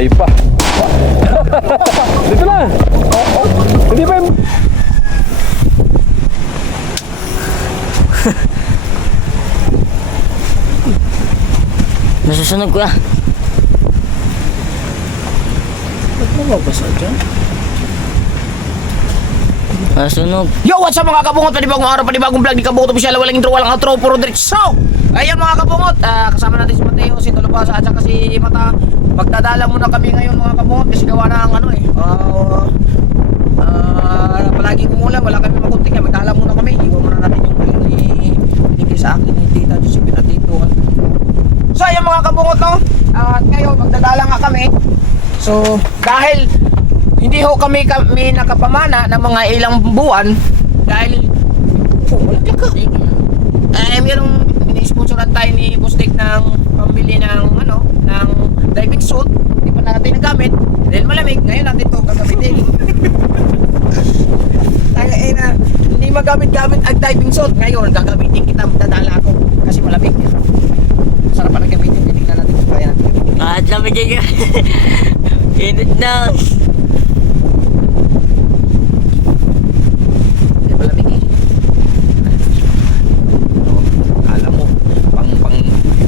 Ay pa. Dito na. Hindi pa yung... Nasusunog ko ah. Ba't mababasa dyan? Nasunog. Yo, what's up mga kabungot? Panibagong araw, panibagong vlog. Di kabungot opisyal, walang intro, walang outro, puro diretso. Ayan mga kabungot, kasama natin si Mateo, si Tolobasa at saka si Mata. Magdadala muna kami ngayon mga kabungot kasi gawa ng ano palaging umulan, wala kami makunting. Magdala muna kami, iwan muna natin yung binigay sa akin ni Tita Josephine at Tito. So ayan mga kabungot no, at ngayon magdadala nga kami. So dahil hindi ho kami nakapamana ng mga ilang buwan dahil walang plaka. Merong ini-sponsoran tayo ni Boss Dick ng pambili ng ng diving suit. Hindi pa natin nagamit dahil malamig. Ngayon natin ito gagamitin. Tayo na hindi magamit-gamit ang diving suit. Ngayon gagamitin kita, dadala ako kasi malamig. Sarap pa na gamitin, titignan natin kung kaya natin gamitin. At lamig ka. Init na. Hindi malamig eh. Kala mo,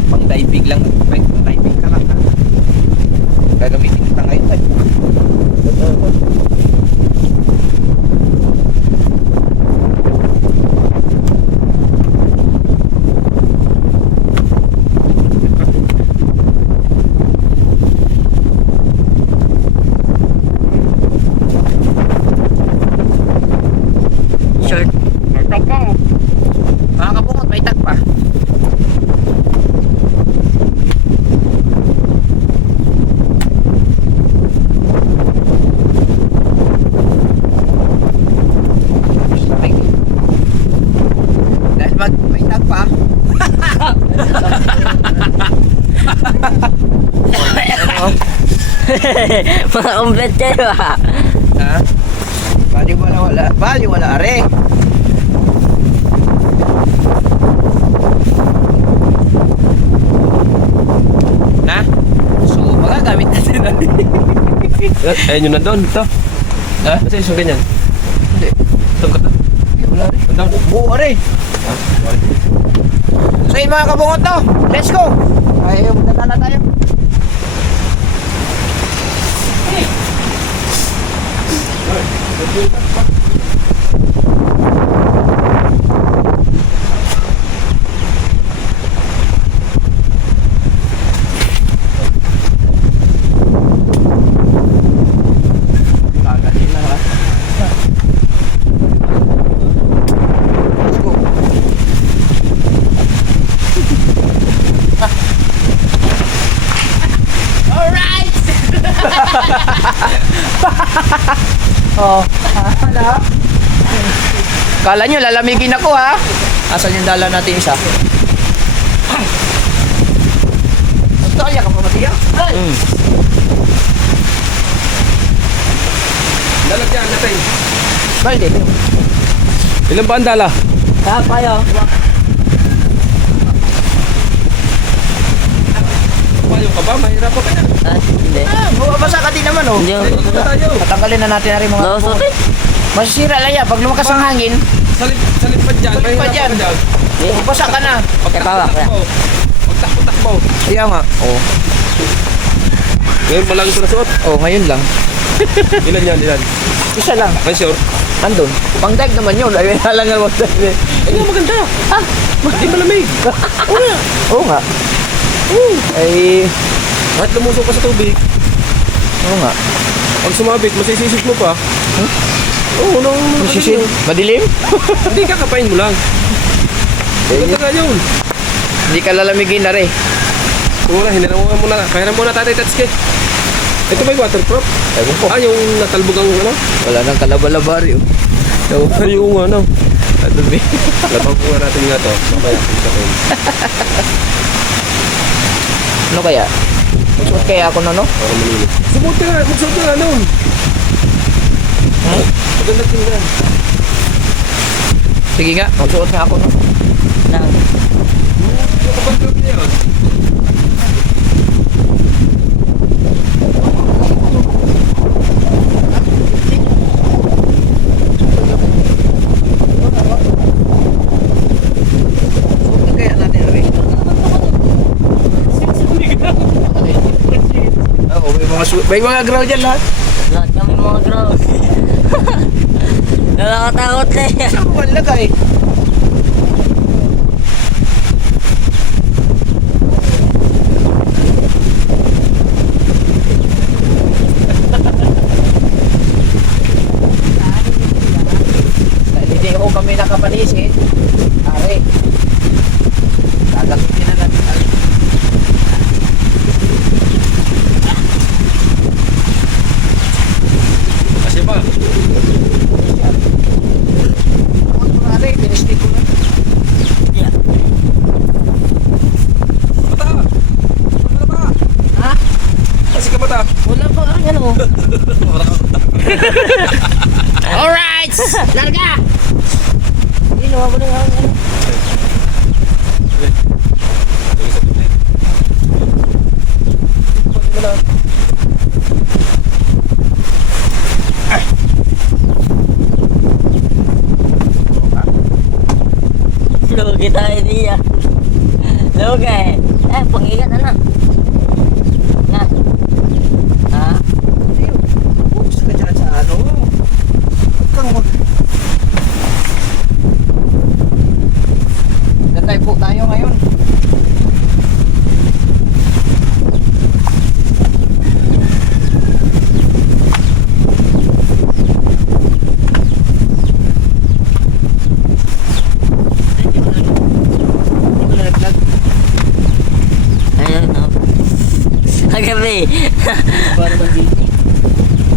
pang diving lang. Pang diving ka lang ha. Gagamitin kita ngayon tayo. Short. Mga kabungot, may tag pa. Lamig. Dahil may tag pa. Mga komplet kayo ah. Ha? Bali wala are. Na? So, magagamit natin na. Ayun yun nandun. Ito. Ha? Kasi yung ganyan. Hindi. Ito ka. Wala rin. Nandun. Buo are. So, yun mga kabungot to. Let's go. Ay, magdadala tayo. Oh, hala. Kala nyo lalamigin ako ha? Asan yung dala natin isa? Kaya ka pa matiya? Lalagyan natin. Balde. Ilan ba ang dala? Kapayo. Payo ka ba? Mahirapan ka na. Hindi. Mababasa ka din naman oh. Hindi. Dito na tayo. Tatanggalin na natin na rin mga Lusot eh. masisira lang yan. Pag lumakas ang hangin, Salip pa dyan. Salip pa dyan. basa ka na. Pagtakbo. Pagtakbo. Kaya nga. Oh. Ngayon pa lang ito nasuot. Oh, ngayon lang. Ilan yan? Ilan? Isa lang. Ay, sure. Andun. Pang dive naman yun. Ay, lang nga mag-dive. Ay, nga maganda. Ah, Hindi malamig. oo nga. Ay, Kahit lumusok ka sa tubig, oo nga. pag sumabit, masisisip mo pa. Oo, nung... Masisid. Madilim? Hindi, kakapain mo lang. Maganda ka yun. Hindi ka lalamigin na rin. Muna, hiniram mo muna. Pahiram muna tatay Tatsuki. Ito ba yung waterproof? Ewan ko. Yung natalbog ang ano? Wala nang kalabalabari. Ay, yung ano. Dumi. Labang kuha natin nga to. Mamaya, isa ko. Ano kaya? Magsuot kaya ako na no? Para malinis. Subuti nga, magsuot ka nga nun. Maganda tingnan. Sige nga, magsuot nga ako no? Nang. Yung kabantrop niya yun. May mga ground dyan lahat. Lahat kami mga ground. Nakakatakot na yan. Saan mo malagay? Dahil hindi ko kami nakapanisin. Ari. Gagamitin na natin. Kasi ba? Ari, pinistik ko na. Yeah. Bata! Wala ba? Ha? Kasi ka bata. Wala pa ang ano. Alright! Larga! Hindi, nawawala nga ang ano. Lugi tayo niya. Lugi. Pangigat na na. Na. Ha? Oops, ka dyan sa ano. Huwag kang mag... Gantay po tayo ngayon. Hindi ko na naglag. Ayun, no. Kagabi. Para bang dito?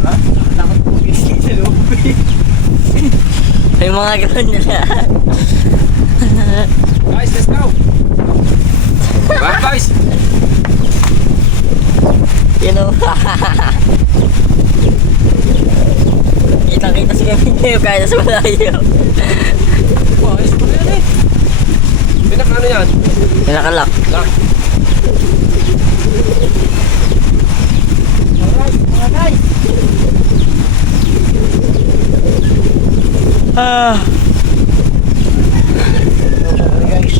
Ha? Takot po binisig sa loob. May mga ground na lahat. Guys, let's go! Bye guys! You know. Kitang-kita si Kevin kayo kaya sa malayo. Wow, ayos pa yan eh. Pinaka-ano yan? Pinakalak. Lock. Alright, mga guys. Ah. Sorry guys.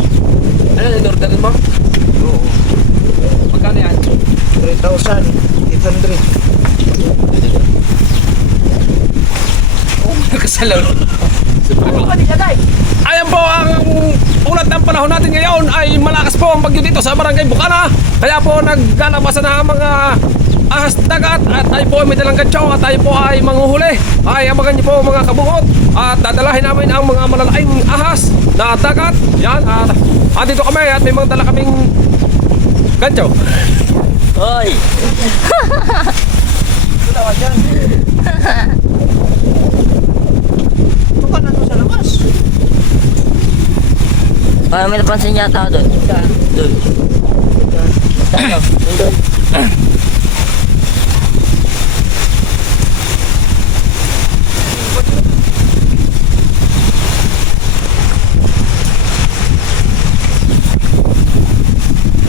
Ano, in-orderin mo? Oo. Magkano yan? 3,800. Nakasalaw. Ano ka nila guys? Ayan po ang ulat ng panahon natin ngayon ay malakas po ang bagyo dito sa Barangay Bukana. Kaya po naglalabasan na ang mga ahas dagat at tayo po ay may dalang gancho at tayo po ay manghuhuli. Ay amagan niyo po mga kabungot at dadalahin namin ang mga malalaking ahas na dagat. Yan at andito kami at may mga dala kaming gancho. Hoy. Wala ka dyan. Ito ka na doon sa labas. Parang may napansin yata ako doon. Saan? Doon. Saan? Doon.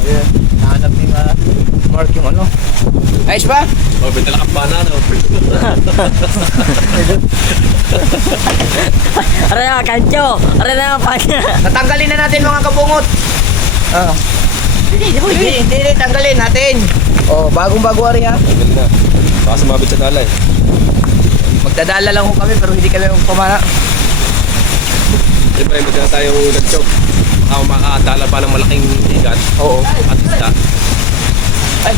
Ayan. Nahanap ni Mark yung ano. Ayos ba? Oh, may dala kang banana. Aray na, kancho. Aray na, panya. Natanggalin na natin mga kabungot. Ah. Hindi, tanggalin natin. Oh, bagong-bago ari ha. Tanggalin na. Baka sumabit sa dala eh. Magdadala lang ho kami pero hindi kami pamana. Siyempre, may dala tayong gancho. Baka makakadala pa ng malaking igat Oo. at isda. Ay.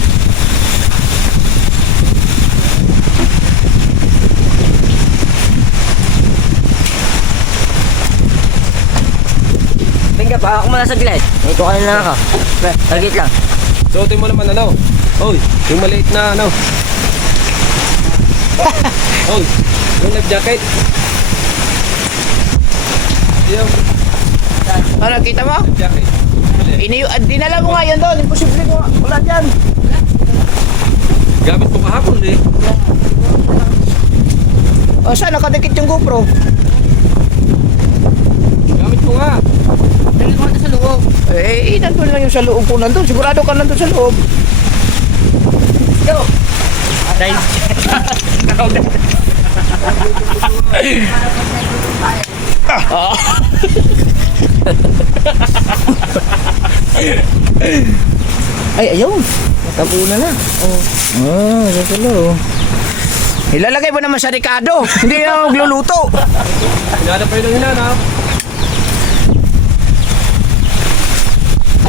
Tingga pa, ako muna saglit. Ito ka na ako. Saglit lang. Suotin mo naman ano. Hoy, yung maliit na ano. Hoy, yung life jacket. Yung Ano, kita mo? life jacket. Dinala mo nga yan doon. Imposible ko. Wala dyan. Gamit ko kahapon eh. O, saan? Nakadikit yung GoPro. Gamit ko nga. Dali ko sa loob. Nandun lang yung sa loob ko. Nandun. Sigurado ka nandun sa loob. Go. Ay, ayun. Natapuna na. Oh. Oh, ito pala oh. Ilalagay mo naman sa Ricardo. Hindi na magluluto. Hinanap pa yun ang hinanap.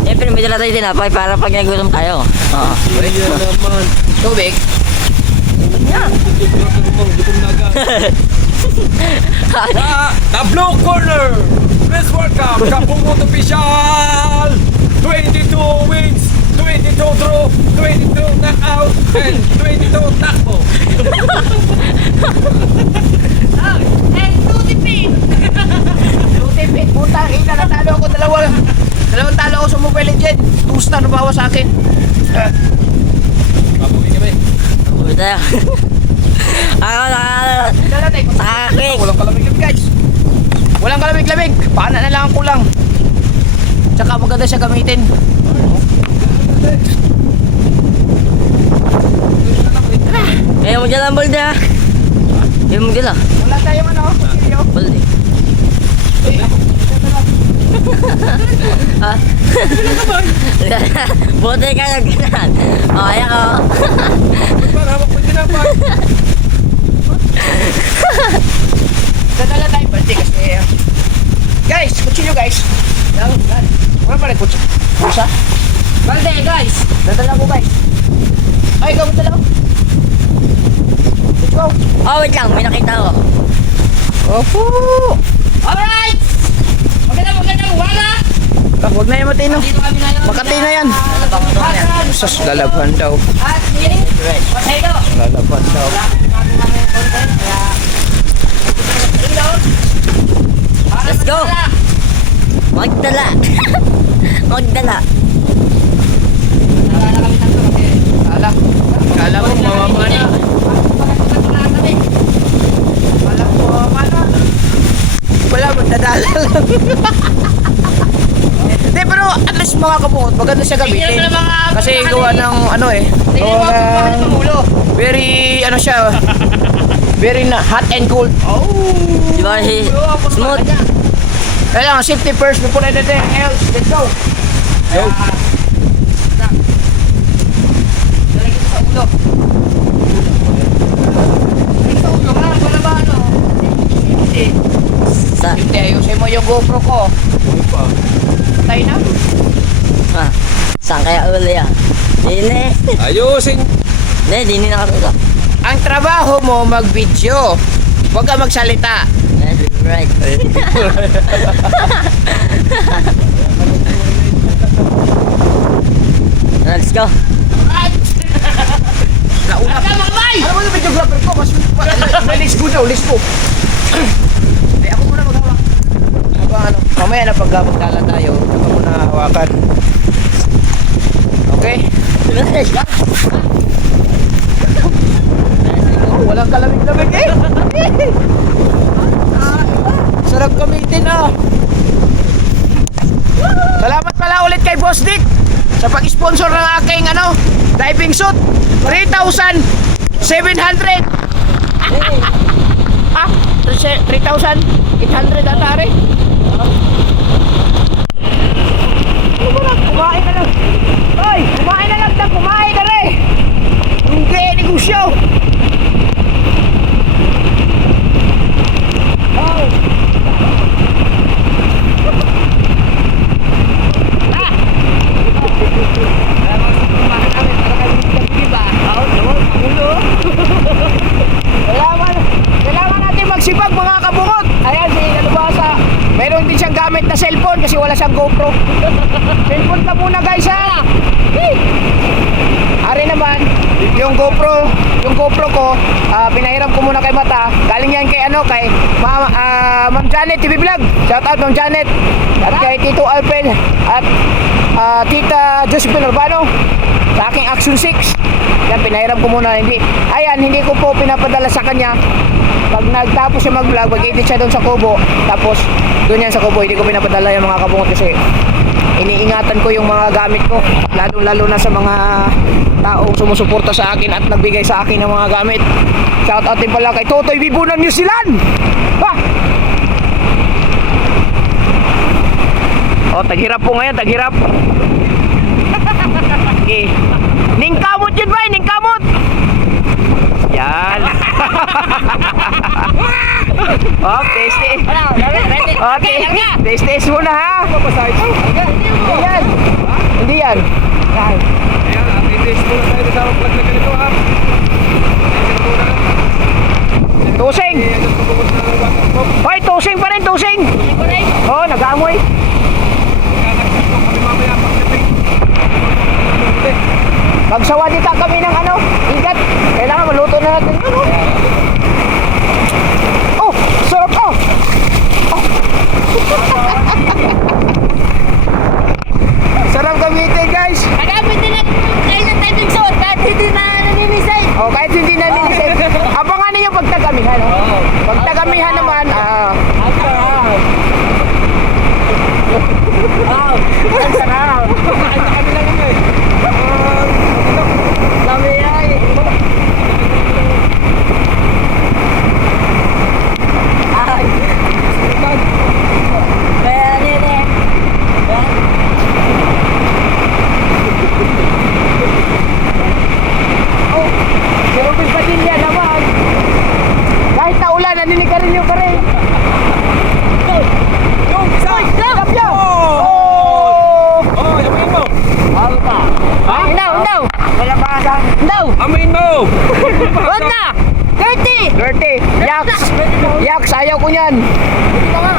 Siyempre, may dala tayo tinapay para pag nagutom tayo. Ah, Ayan naman. tubig. Gutom na agad. The Blue Corner. Please welcome Kabungot Official. 22 wins, 22 draw, 22 knockout, and 22 takbo. Tutipid. Puta, ina, natalo ako dalawang talo ako sa Mobile Legends. 2 star na bawa sa akin. Pabukin kami. Uy, tayo. Sakakik. Walang kalamig-lamig guys. Walang kalamig-lamig. Paana na lang ang kulang. Tsaka maganda siya gamitin. Kaya mo dyan ang balde ha. Kaya mo dyan ah. Wala tayong ano, kutsilyo. Balde. Ha? Buti ka yung ganan. O, ayan o. Para hawak mo yung tinapay. Dadala tayo balde kasi. Guys, kutsilyo guys. Wala pa rin kutsilyo. Pusa. Balde guys. Dadala ko guys. Ay, ikaw magdala ko. Let's go. Oh, wait lang. May nakita ako. Opo. Alright. Magandang wala. Huwag na yan matino. Makati na yan. Sus, lalabhan daw. Lalabhan daw. Let's go. Magdala. Magdala. Kala mo, mawama na. Kala mo, mawama na. Wala, magdadala lang. Hindi, pero at least mga kabungot, maganda siya gamitin. Kasi gawa ng ano eh. Gawa ng very, ano siya, very na hot and cold. Oh! Di ba? Smooth. Kaya lang, safety first before anything else. Let's go! Go! Lalagyan sa ulo. Lalagyan sa ulo, wala ba ano? Hindi. Sa... Hindi, ayusin mo yung GoPro ko. Patay na. Ah, saan kaya uli yan? Dini. Ayusin. Hindi, dini nakatuto. Ang trabaho mo mag-video. Huwag ka magsalita. Right. Let's go. Nauna ka. Ano mo yung videographer ko? Mas let's go daw, let's go. Ay, ako muna maghawak. Ano, mamaya na pag magdala tayo, ako muna hawakan. Okay? Oh, walang kalamig-lamig eh. Sarap gamitin ah. Salamat pala ulit kay Boss Dick sa pag-sponsor ng aking ano, diving suit. 3,700. Ah, 3,800 ata rin. Kumain na lang. Hoy, kumain na lang. Kumain na rin. Hindi, negosyo. Oh. Ah. Kailangan natin magsipag mga kabungot. Ayan si Nalubasa. Meron din siyang gamit na cellphone kasi wala siyang GoPro. Cellphone ka muna guys ha. Ari naman, yung GoPro ko, pinahiram ko muna kay Mata. Galing yan kay ano, kay Ma'am Janet TV Vlog. Shout out Ma'am Janet. At kay Tito Alpel at Tita Josephine Urbano sa aking Action 6. Yan, pinahiram ko muna. Hindi ko po pinapadala sa kanya. Pag nagtapos siya mag-vlog, mag-edit siya doon sa Kubo. Tapos, doon yan sa Kubo, hindi ko pinapadala yung mga kabungot kasi iniingatan ko yung mga gamit ko. Lalo na sa mga taong sumusuporta sa akin at nagbigay sa akin ng mga gamit. Shout out din pala kay Totoy Bibo ng New Zealand. Ha! O, taghirap po ngayon, taghirap. Okay. Okay, taste muna ha. Mapasahe ito. Hindi yan. Hindi yan. Ayan, i-taste muna tayo sa vlog na ganito ha. Tusing. Hoy, tusing pa rin, tusing. Oh, nag-aamoy. Magsawa dito kami ng ano, igat. Kailangan maluto na natin yun, oh. Oh, sarap oh. Sarap gamitin, guys. Kagapit din natin kayo ng tayong suot kahit hindi na naninisay. Oh, kahit hindi na nilisip. Abangan ninyo pagtagamihan, oh. Pagtagamihan naman, Ang sarap. Kami lang yun eh. Dami ay. Ay. Kaya nene. oh, si Robin Padilla naman. Kahit naulan, naninig ka rin yung kare. Yung isa! Tapya! Oh! Oh! Oh, yamin mo! Ano pa? Ha? Ndaw. Wala pa ka. Ndaw. Amin mo! Wag na. 30. Dirty! Yaks! Yaks, ayaw ko niyan. Ito nga.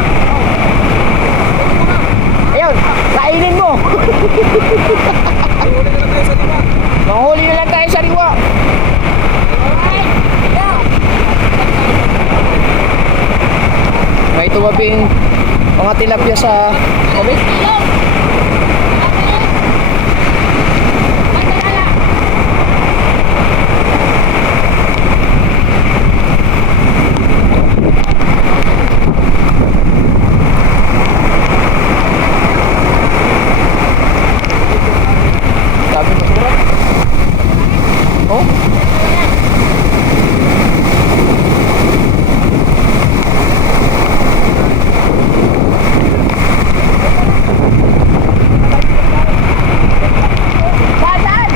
Ayun, kainin mo. Huli na lang tayo sa liwa. Manghuli na lang tayo sa liwa. May tumabing mga tilapia sa COVID. Sabi mo siguro. Oh? Saan?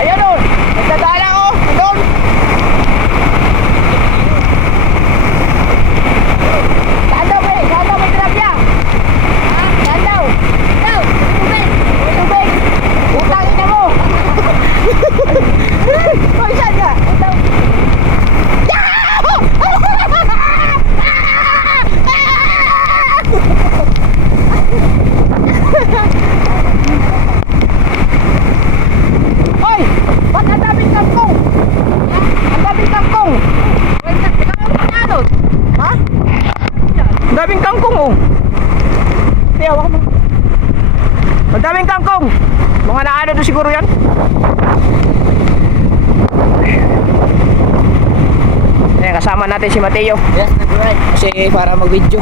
Ayun o! Nagdadala ko! Doon! Saan daw ba? Saan daw may tilapia? Ha? Saan daw? Daw! Tubig! Tubig! Utangin na mo! Hoy, saan ka? Daw! Hoy! Ba't ang daming kangkong? Ang daming kangkong! Ha? Ang daming kangkong oh! Hindi, hawak mo. Ang daming kangkong! Mga naano doon siguro yan? Ayan, kasama natin si Mateo. Yes, that's right. Kasi para mag-video.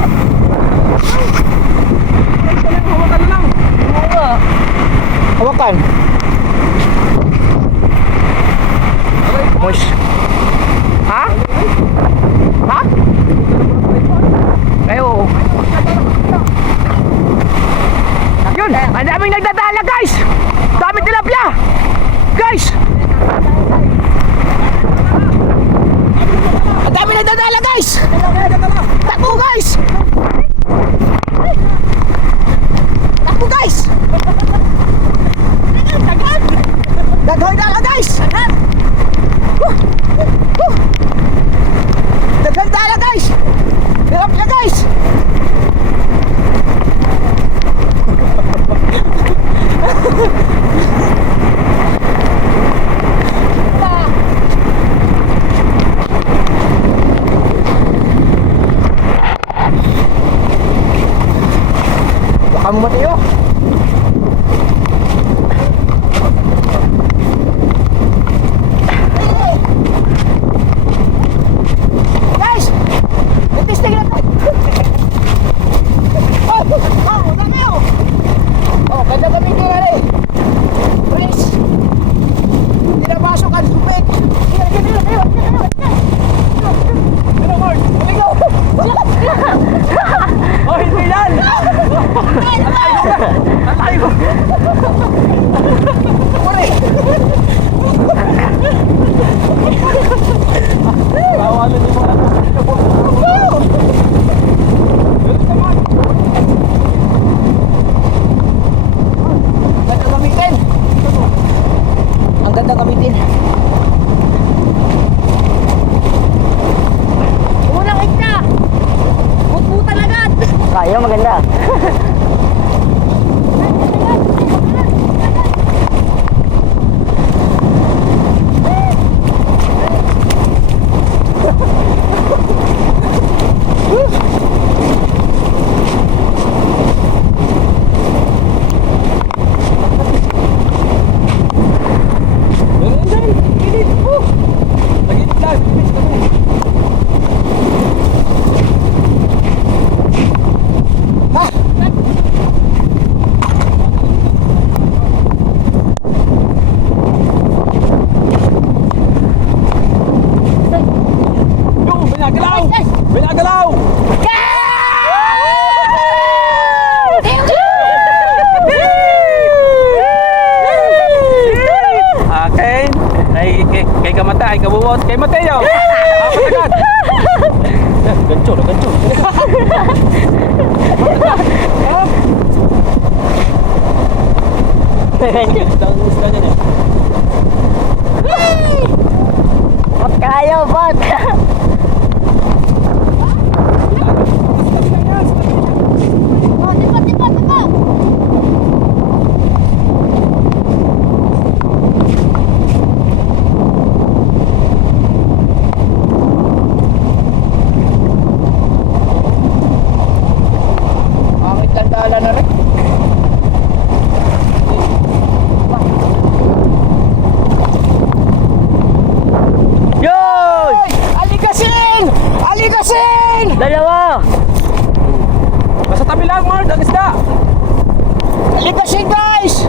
Hawakan na lang. Hawakan. Moist. Ha? Ha? Kayo. Yun, ang daming nagdadala guys. Daming tilapia. Guys. Ang daming nagdadala guys. Takbo guys. Takbo guys. kay Kamatay, kabuwot, kay Mateo. Apat agad. Gancho, gancho. Ang isda niya niya. Bot kayo, bot. Oh, tipa, tipa, tipa. Pangit lang dala na rin. Yun! Ay! Aligasin! Aligasin! Dalawa! Basta tabi lang, Mard, ang isda. Aligasin, guys!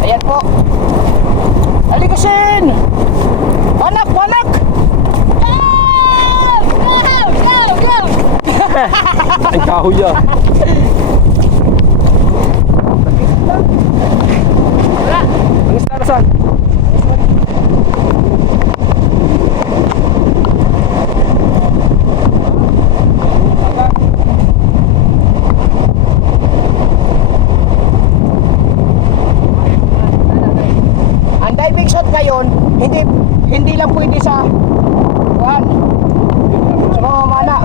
Ayan po. Aligasin! Wanak! Wanak! Go! Go! Go! Go! Ay, kahoy ah. Wala! Ang isda na saan? Ang diving shot ngayon, hindi lang pwede sa kuhan. Sa mga mana.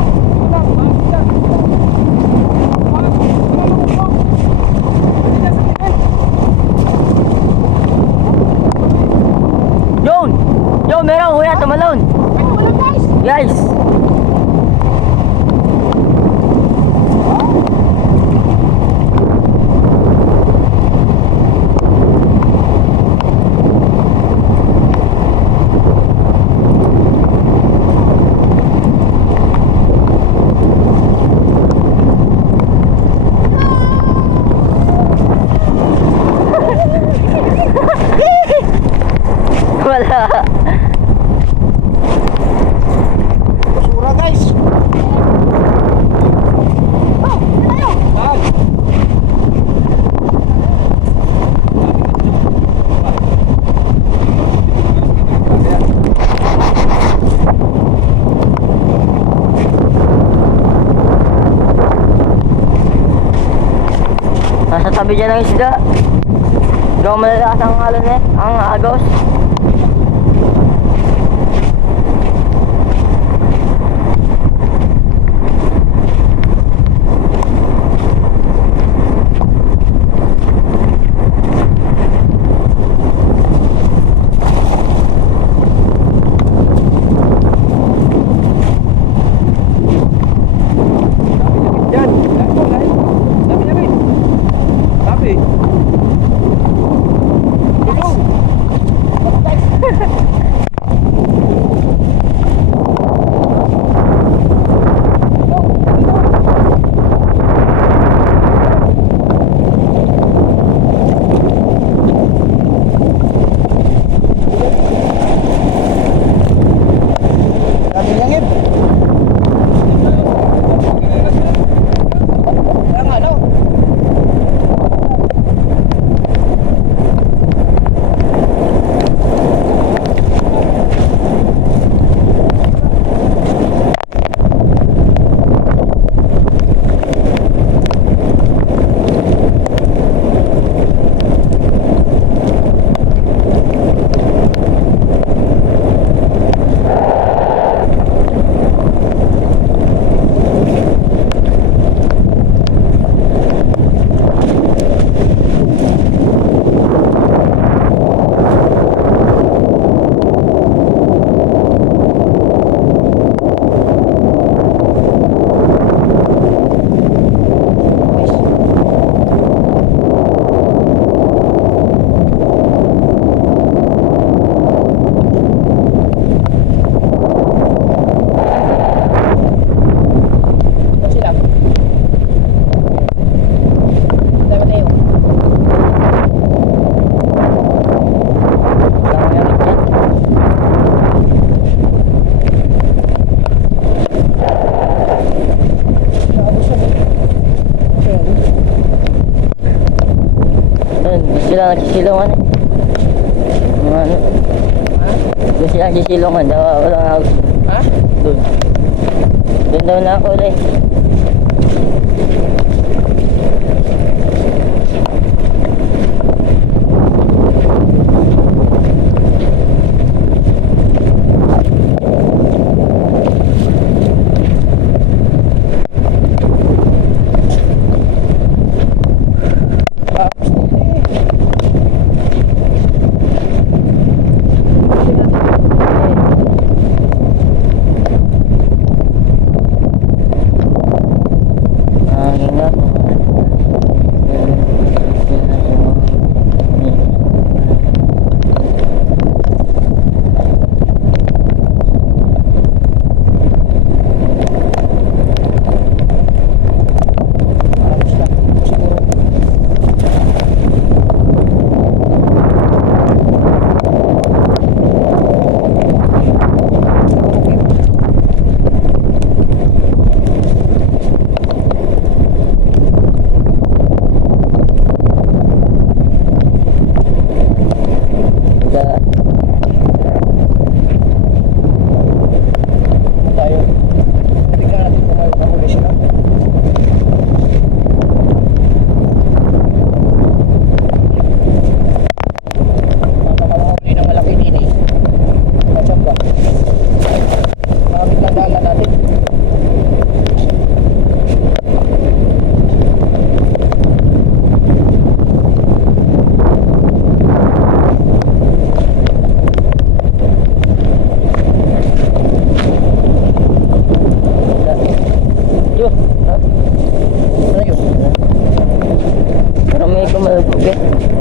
Yun! Yun, meron kuya, tumalon. Wala, guys! Guys! Wala. Basura, guys! Nasa tabi dyan ng isda. Gaw malalakas ang alon eh, ang agos. Yan. Dami na rin. Dami. Go. Dami langit. Kaya nga, no? Sila nagsisilungan eh. Doon sila sisilungan daw. Walang house. Ha? Doon. Doon daw na ako ulit.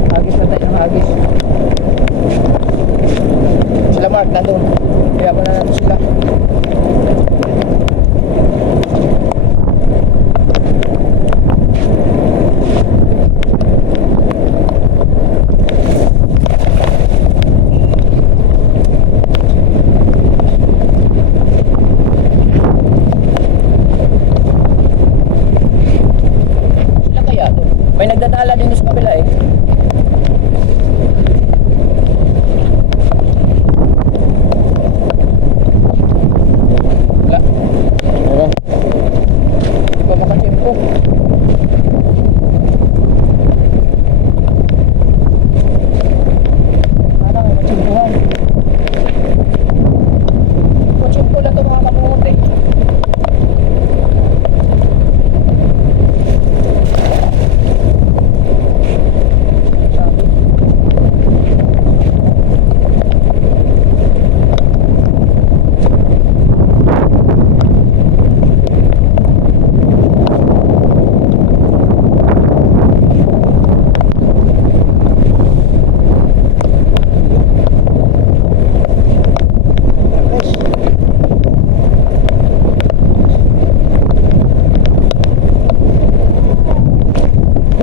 Agis na tayo ng agis. Sila Mark, nandun. Kaya pa na natin sila. Sila kaya doon? May nagdadala din sa kabila eh. Wala. Hindi pa makatimpo. Sana may matsimpuhan. Matsimpo lang ito mga kabungot eh. Sabi.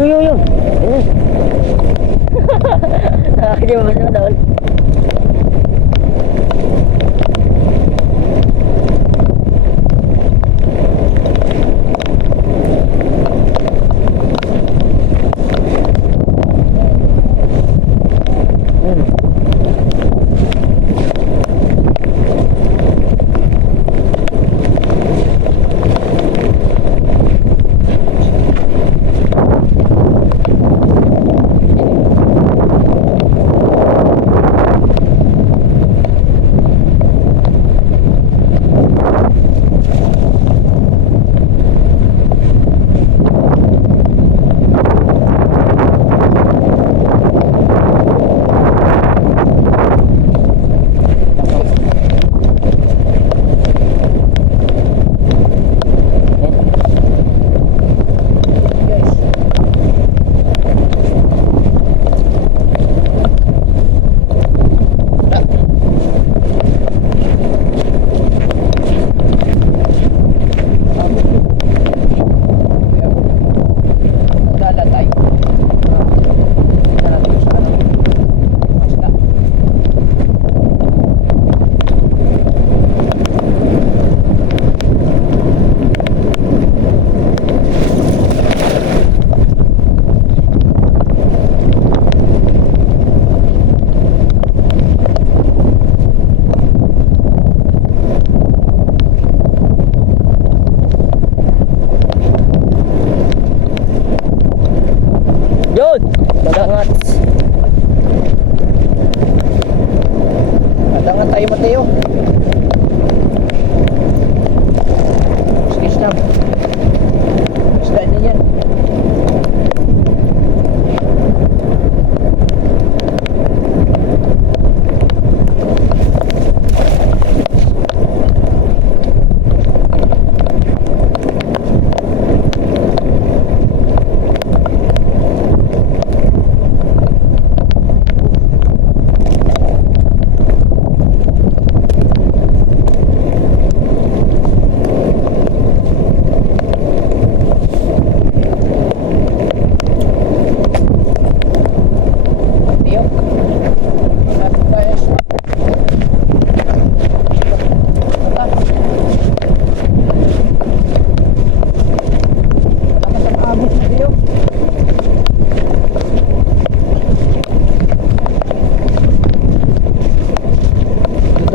Yung. Ayun. Nakakadya mo ba sila doon? tayo, Mateo. Sige, stop. Isda din yan.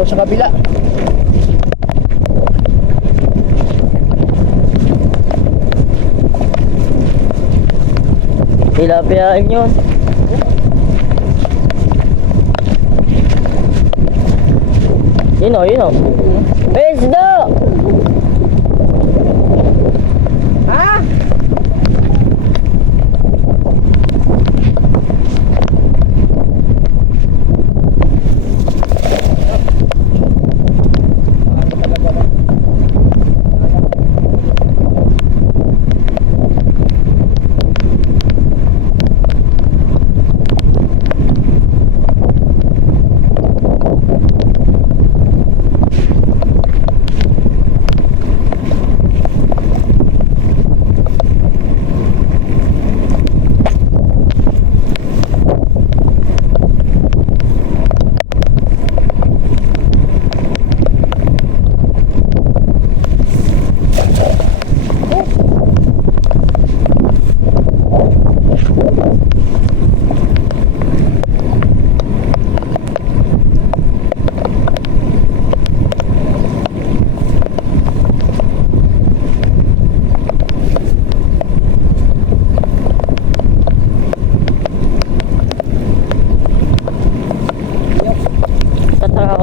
Sa kabila. Tilapiyaan yun. Yun o, yun o. Isda! Ha?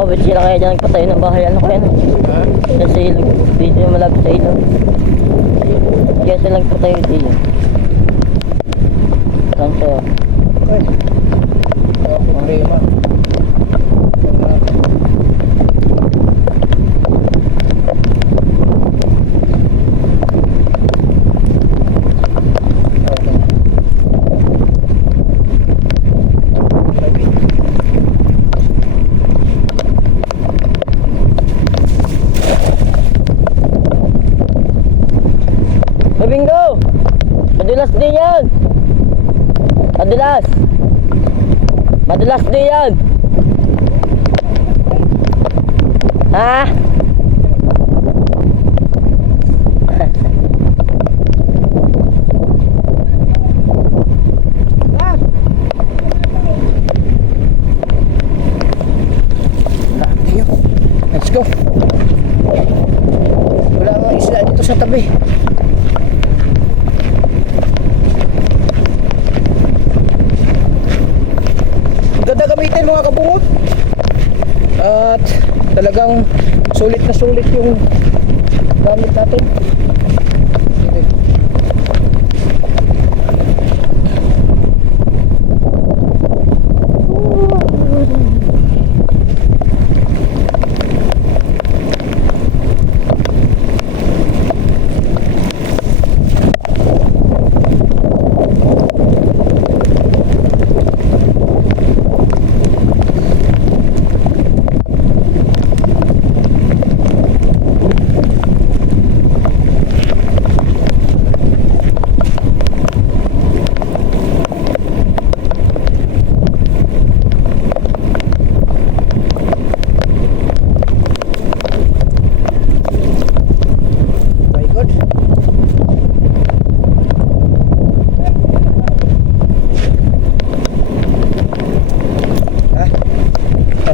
Ba't sila kaya dyan nagpatayo ng bahay? Ano kaya no? Kasi dito yung malapit sa ilo. Kaya sila nagpatayo dito. Saan sa'yo? Ay. Wala problema. Bingo! Madulas din yan! Madulas! Madulas din yan! Ha? Let's go. Wala nga isla dito sa tabi. Ganda gamitin mga kabungot. At talagang sulit na sulit yung gamit natin.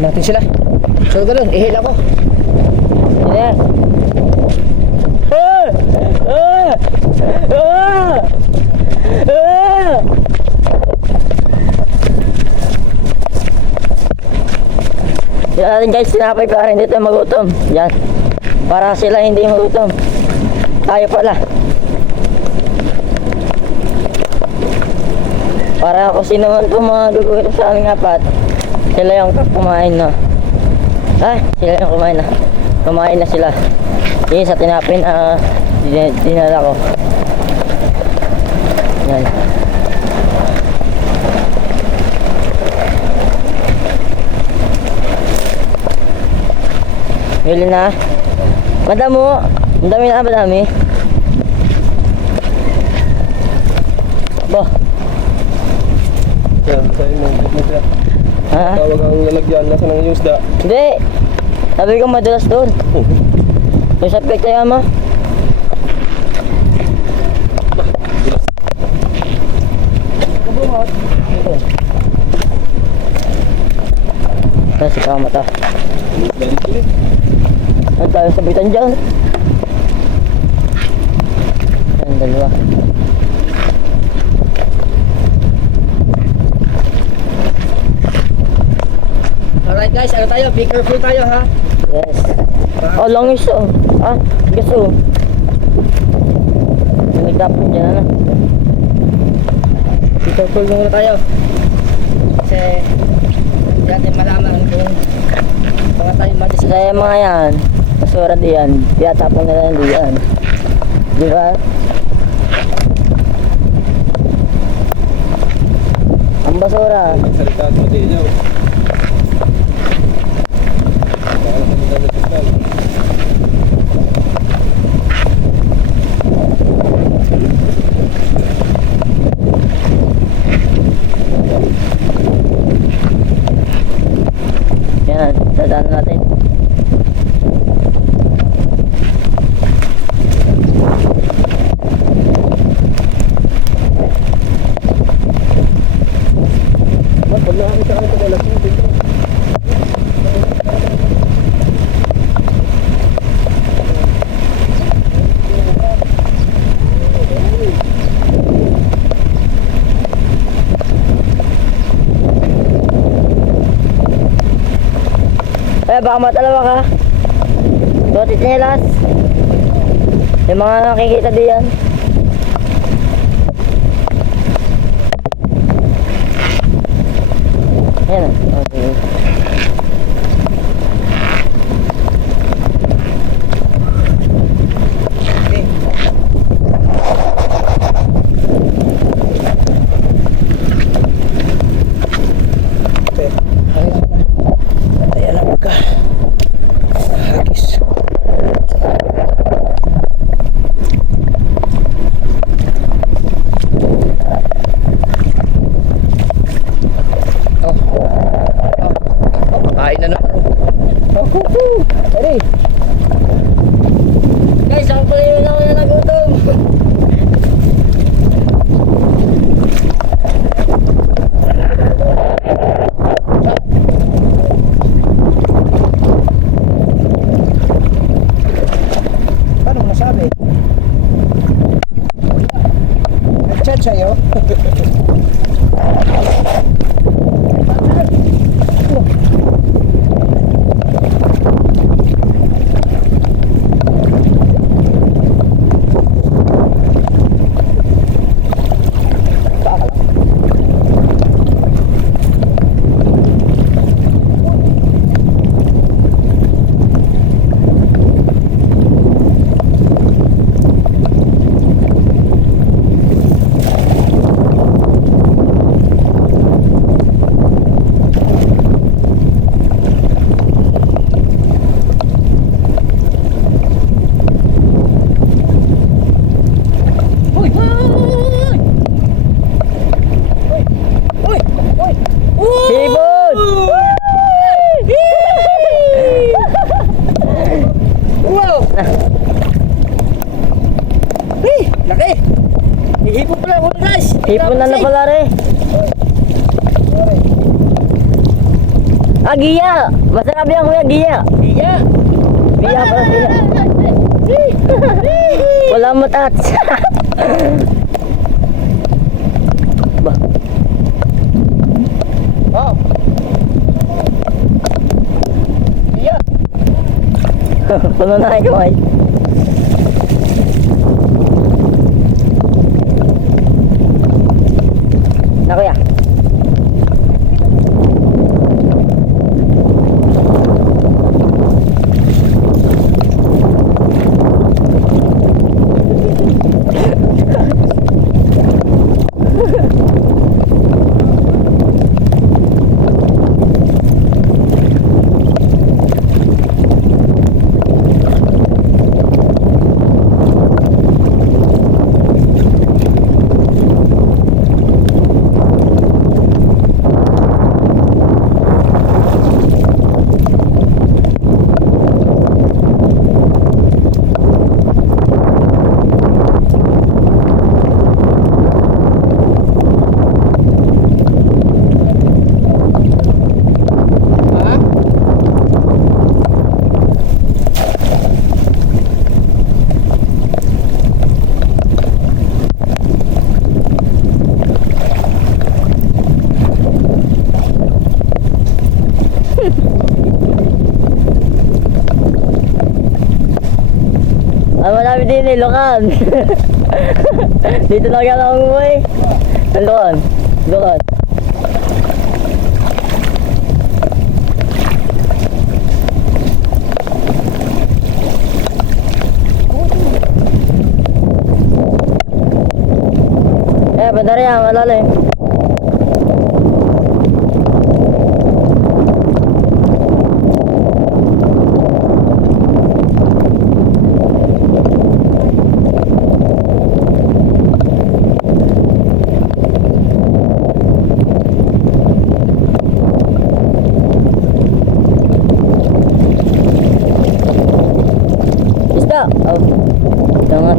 Natin sila. So ganoon, ihil ako. Yes. Ah! Ah! Ah! Ah! Yan natin guys, sinapay para hindi tayo magutom. Yan. Para sila hindi magutom. Tayo pala. Para ako sino man po mga gugutom sa aming apat. Sila yung kumain na. Sila yung kumain na. Kumain na sila. Yun sa tinapin dinala ko. Yan. Huli na. Madamo. Ang dami na, madami. Bo. Yan, sa'yo mo. Ha? Tawag ang lalagyan. Nasa nang isda? Hindi. Sabi ko madulas doon. May subject tayo mo. Kasi kama ta. Ano tayo sabitan dyan? Yan, dalawa. Alright guys, ano tayo? Be careful tayo ha. Yes. Oh, langis oh. Gaso. Nagtapon dyan, ano? Be careful muna tayo. Kasi hindi natin malaman kung mga tayo madis. Kaya mga yan, basura diyan. Tiyatapon nila yan diyan. Di ba? Ang basura. Magsalita at mati niyo. Baka na kami damit isda. Yan, dadaan natin. Pag nakakita ka ito, wala siya dito. Baka matalawa ka. Buti tsinelas. Yung mga nakikita diyan. Ayan. Okay. Ayan na ka. Hagis. Kain na naman. Sorry. Guys, ako pala yun ako na nagutom. Paano mo nasabi? Nag-chat sa'yo? Sibon! Wow! Laki! Ihipon pala ako guys! Hipon na pala rin. Giya! Masarap yan kuya, giya. Iya! Giya pala sila. Wala mo tats. Ba? Oh! Puno na yung kamay. Na kuya. Marami din eh, Lokan. Dito lang yan ako umuwi. Lokan. Lokan. Banda rin yan, malalim. Isda! Oh, jangan.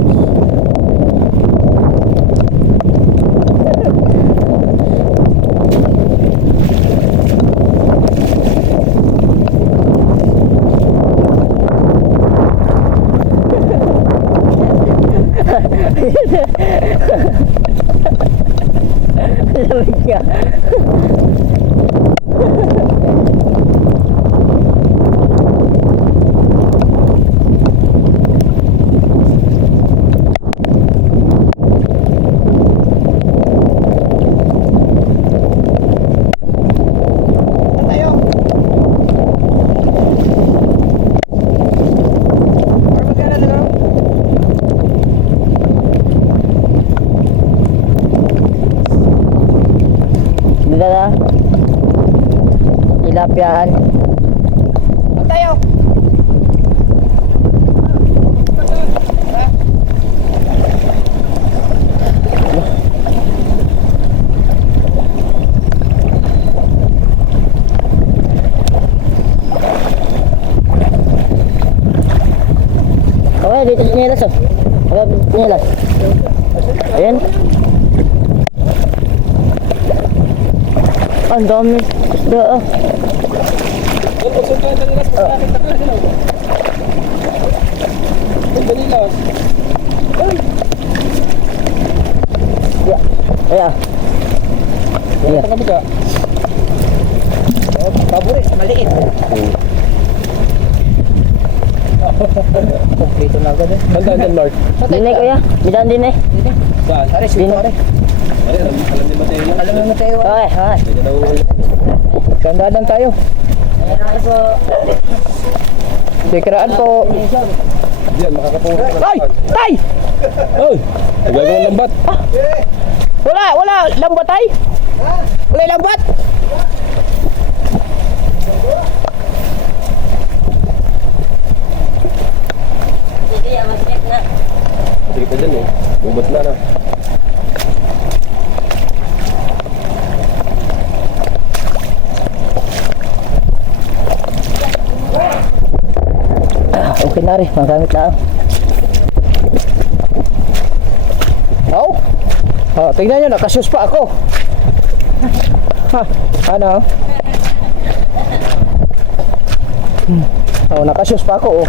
Lamig ka. Tayo. Para magkano na lang? Dito na. Tilapyaan. Tayo. Okay, dito sinilas oh. Okay, sinilas. Ayan. Ang dami isda ah. Ya, ya. Ya. Pabore, maliit. Kompleto na agad eh. Hanggang dyan, Mark. Dine kuya, bidan dine. Saan? Are, sino are? Alam ni Mateo yan. Alam mo na tayo. Okay, okay. Hindi na uhuli. Gandaan tayo. Ayan po. Dekiraan po. Diyan, makakapungot na. Ay! Tay! Ay! Nagagawang lambat. Wala lambat tay? Wala lambat? Sige, masikip na. Sige ka dyan eh. Bubot na na. Okay na rin, magamit lang. Oh. Oh, tingnan nyo, nakasyos pa ako. Ha, ano? Oh, nakasyos pa ako, oh.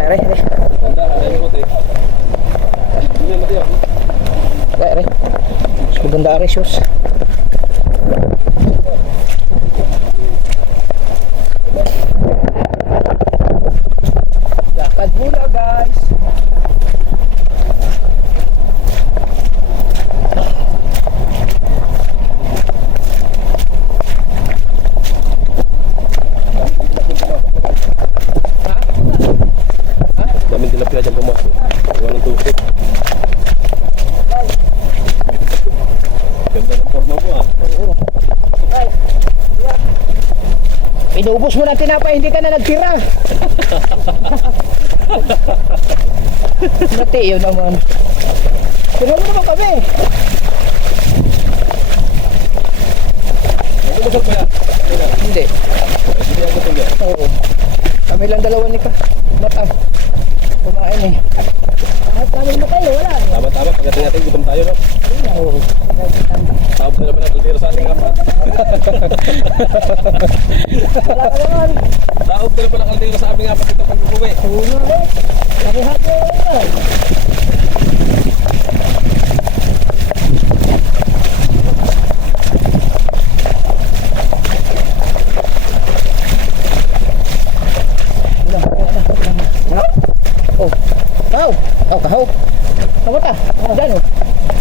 Ay, re. Handa, handa yung kote. Hindi, Mateo. Ay, re. Mas maganda, re, shoes. Lakad muna guys. Daming tilapia dyan pumasok. Iwan ng tusok. Ganda ng forma mo ah. Inubos mo ng tinapay, hindi ka na nagtira. Mati yun naman. Tira mo naman kami. Nagbumasal pa yan. Hindi. Hindi ako ito yan. Oo. Kami lang dalawa ni Mata. Kumain eh. Kahit kami mo kayo, wala. Tama-tama. Pagdating natin, gutom tayo, no? Oo. Tawag na naman ang kaldero sa ating apat. Wala ka naman. Tawag na naman ang kaldero sa aming apat ito pag uwi. Oo nga eh. Sabi-habi yan. Oh, kahaw. Tama ta. Diyan oh.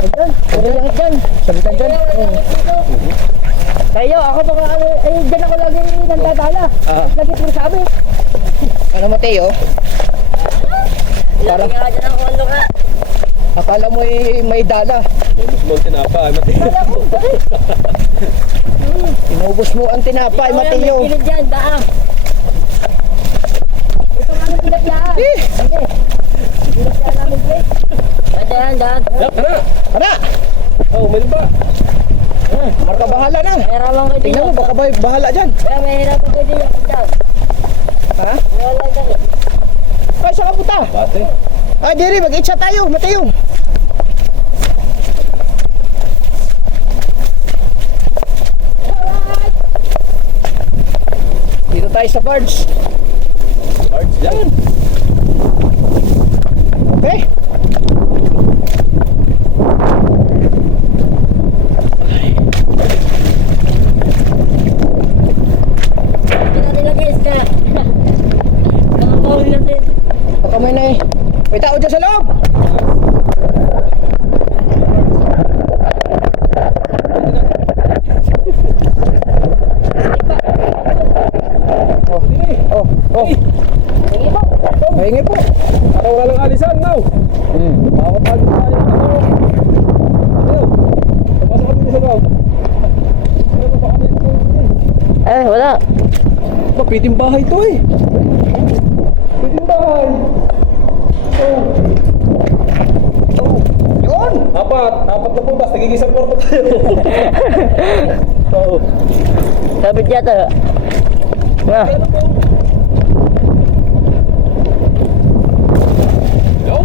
Diyan, puro langit dyan. Sabitan dyan. Tayo, ako baka ano, ay dyan ako lagi nagtatala. Lagi puro sabi. Ano Mateo? Lagi nga dyan ako, ano ka? Akala mo may dala. May musmong tinapa. Mati. Wala ko, sabi. Inubos mo ang tinapay, Ikaw yan, Mateo. may kilid dyan, daang. Ito nga ng tilapyaan. Sige. Tilapyaan namin, please. Dahan, dahan. Tara! Tara! Oh, may ba? Marka bahala na. Mahirapan kayo Tingnan mo, dito. baka bahala dyan. Kaya mahirapan kayo dito. Dyan. Ha? Wala dyan eh. Ay, saan ka punta? Pate. Ay, Jerry, mag-itcha tayo, Mateo. Dito tayo sa barge. Large dyan. Okay? Hindi natin lagis ka. Nakakahuli natin. Baka may na eh. May tao dyan sa loob. Oh, oh. Sige po. Mahingi po. Araw nga lang alisan, no? Bawat agad tayo. Ano? Tapos kami sa loob. Ano ba kami ito? Eh, wala. Ba, piting bahay to eh. Piting bahay. Yun! Apat na putas. Nagigisang korpo tayo. Oo. Sabit yata. Nga. Yo!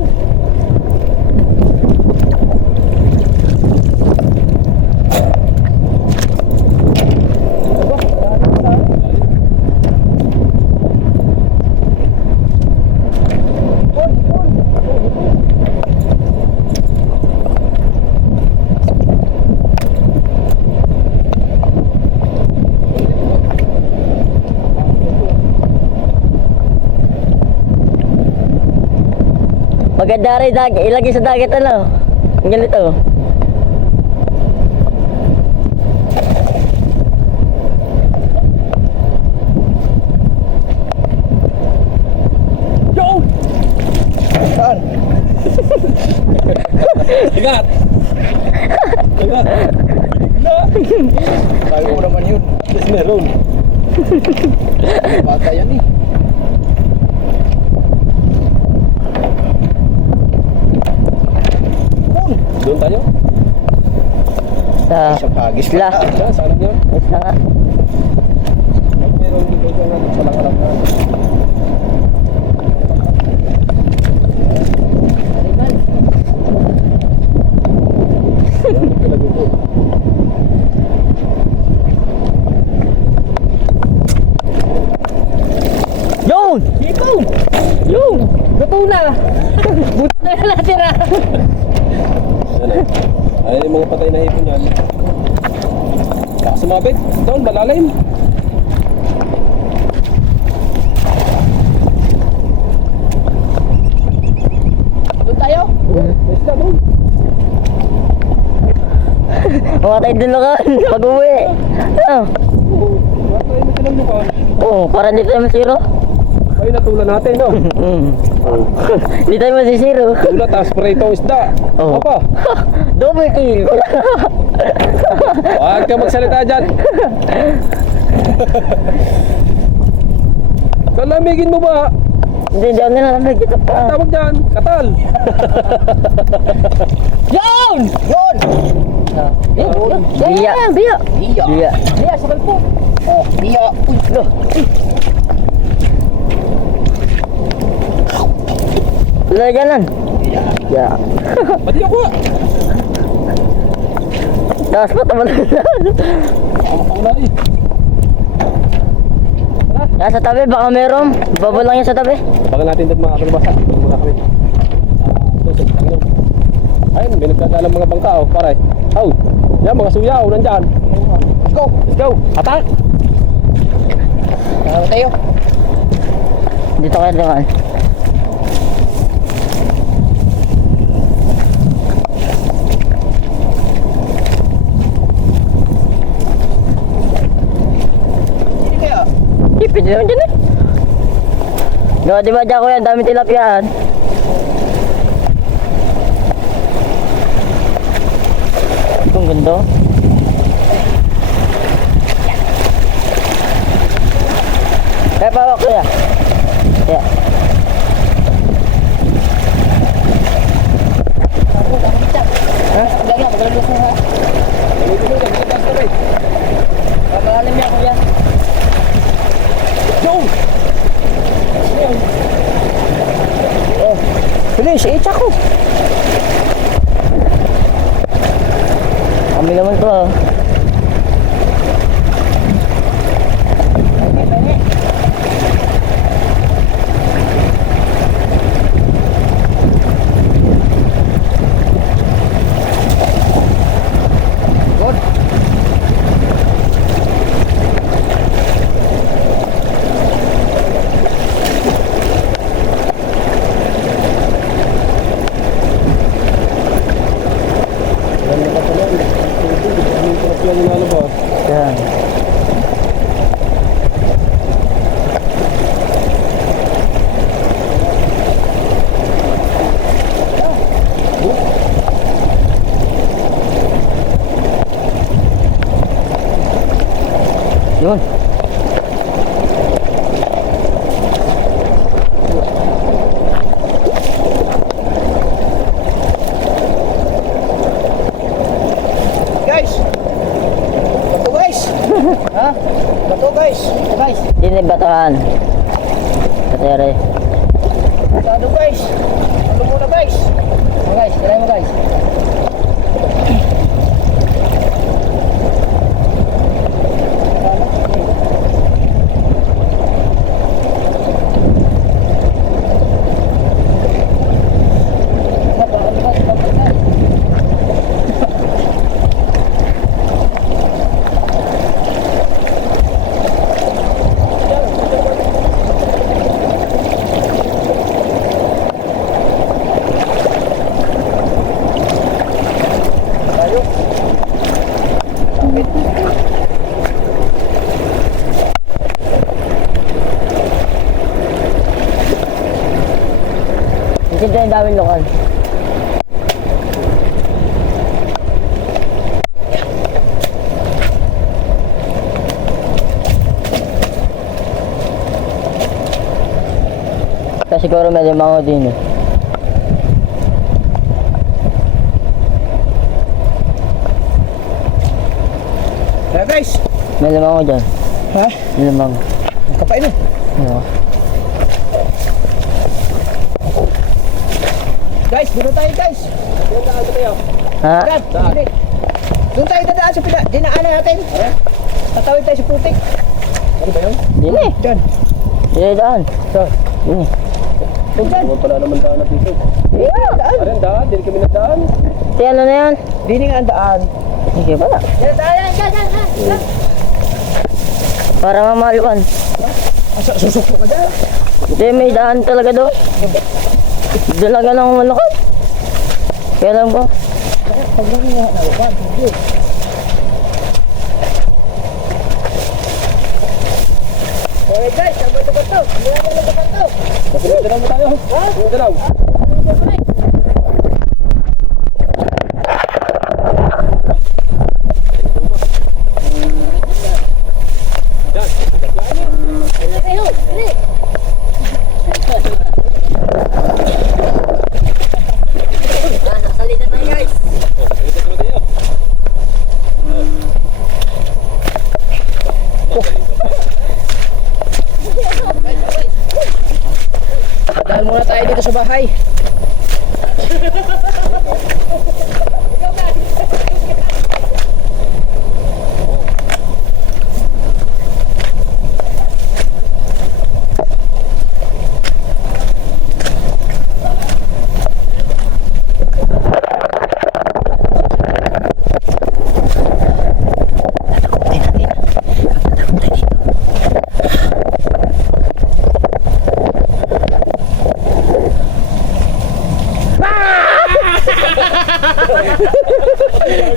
Maganda rin ilagay sa dagat ano. Ang ganito. Yo! Saan? Ingat! Ingat! Bigla! Tayo mo naman yun. Yes, meron. Bata yan eh. Doon tayo? Sa Sa pagis La. Saan? Saan yun? Basta nga. Meron dito dyan natin sa langalang na. Yun! Ikaw! Yun! Luto na! Buto na yung natira! Yan eh. Ay, yung mga patay na hipon yan. Baka sumabit. Doon, malalim. Doon tayo. May isda doon. Mga tayo dulukan. Pag-uwi. Ah. Wala tayo may tinaglukan. Oo, para hindi tayo masiro. Ay, natulan natin, no? Hindi tayo masisiro. Tula, tapos prito isda. Oo. Apa? Double kill. Huwag ka magsalita dyan. Kalamigin mo ba? Hindi ako nilalamig dito pa. Tawag dyan, katal. Yun! Yun! Biya. Biya. Biya. Biya. Biya, sa balpo. Oh, biya. Uy, no. Wala ganan. Biya. Pati ako. Tapos pa tama na. Ang lari. Nasa tabi, baka meron. Babo lang yan sa tabi. Baka natin doon mga kalabasa. Doon muna kami. Ito, sa kitang yun. Ayun, may nagkakalang mga bangka, oh, pare. Oh, yan, mga suyaw, nandyan. Let's go. Let's go. Atak! Tara tayo. Dito kayo naman. Hindi kaya. Pwede naman dyan eh. No, di ba dyan kuya, dami tilapiyaan. Ang ganda. Kaya pa kuya. Kaya. Ha? Lagi ako, talagang gusto nga. Pagkakalim niya kuya. Go! Bilis, itcha ko. Kami naman to ah. Good. Yan. Yun. Guys. Bato guys. Ha? Bato guys. Guys. Dini batahan. Katere. Bato guys. Ano muna guys? Oh, guys, try mo guys. Kasi dyan yung daming lokal. Kasi siguro medyo mango din eh. Kaya guys. May lamang dyan. Ha? May lamang. Kapain mo. Ano? Guys, doon tayo guys. Doon tayo. Ha? Dad, hindi. Doon tayo dadaan sa dinaanan natin. Tatawid tayo sa putik. Ano ba yun? Dini. Diyan. Dini daan. Saan? Dini. Diyan. Wala naman daan na dito. Daan. Ayan, daan. Dili kami na daan. Ate, ano na yan? Dini nga ang daan. Sige pala. Yan, yan, yan, yan, yan. Para mamaluan. Susok ka dyan. Hindi, may daan talaga doon. Dalaga lang malakad. Kaya lang ba? Pag lang nga nalupan, hindi. Okay guys, ang ganda ba ito? Ang ganda ba ito? Dalaw mo tayo. Ha? Dalaw. Tayo, dali. Sasalita tayo guys. Dahil muna tayo dito sa bahay.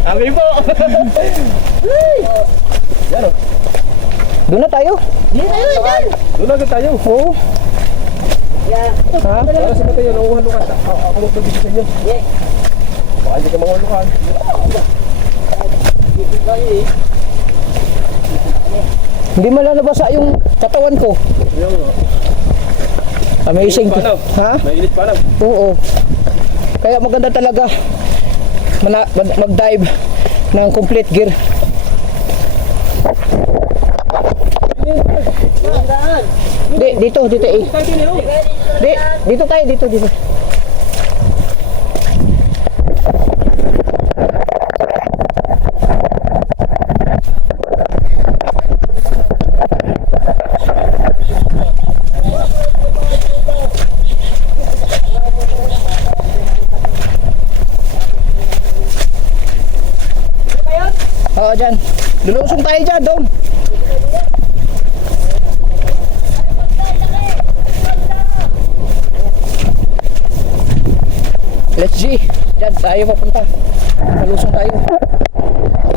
Kami po. Doon na tayo. Doon agad tayo. Oo. Ha? Para sa matayo, nauuhan-lukan. Ako magbibigay sa inyo. Baka hindi ka manghulukan. Hindi malalabasa yung katawan ko. Amazing. Paano? Ha? Mainit pa lang. Oo. Kaya maganda talaga mag-dive ng complete gear. Dito eh. Dito tayo, dito. Oo, dyan. Lulusong tayo dyan, Dong. Let's G. Dyan, tayo papunta. Lulusong tayo.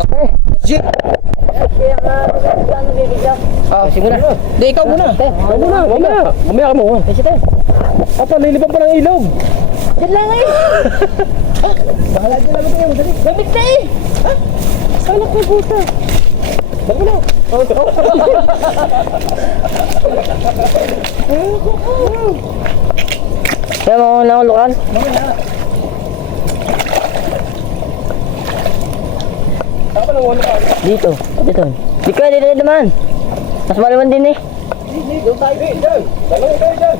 Okay, let's G. Sige muna. Hindi, ikaw muna. Ikaw muna, mamaya. Mamaya ka mo. Apa, nilibang pa ng ilog. Diyan lang eh. Bahala dyan lang tayo. Dali. Lamig na eh. Anak ko puta. Bago na. Kaya mo na ulukan. Saka lang wala ka. Dito. Dito naman. Mas maluwan din eh. Doon tayo. Dyan. Dalawa tayo dyan.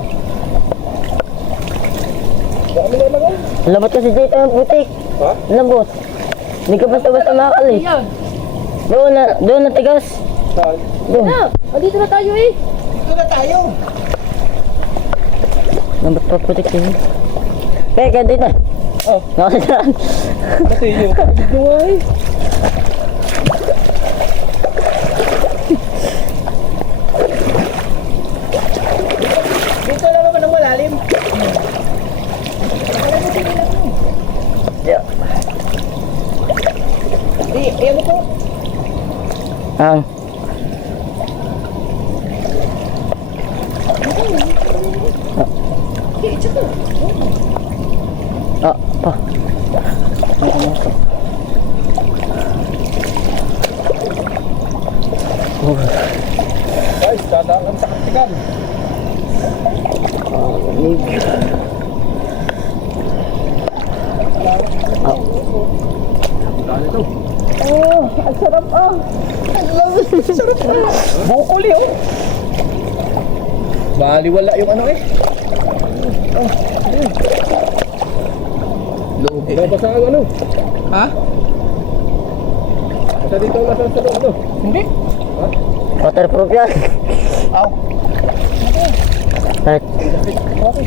Dami na ilagay. Lambot kasi dito ang putik. Ha? Lambot. Hindi ka basta-basta makakali. Doon na tigas. Saan? Doon. O, dito na tayo eh. Dito na tayo. Lambot pa putik din. Kaya dito na. Oh. Nakasadaan. Kasi yung kapit nyo nga eh. Dito lang naman ang malalim. Yeah. Ayan mo po. Ang. Pa. Guys, dadaan kami sa Kaptikan. Daan ito. Bukuli oh. Baliwala yung ano eh. Loob eh. Nabasa ang ano? Ha? Basta dito ang nasa sa loob, no? Hindi. Waterproof yan. Aw. Right. Okay.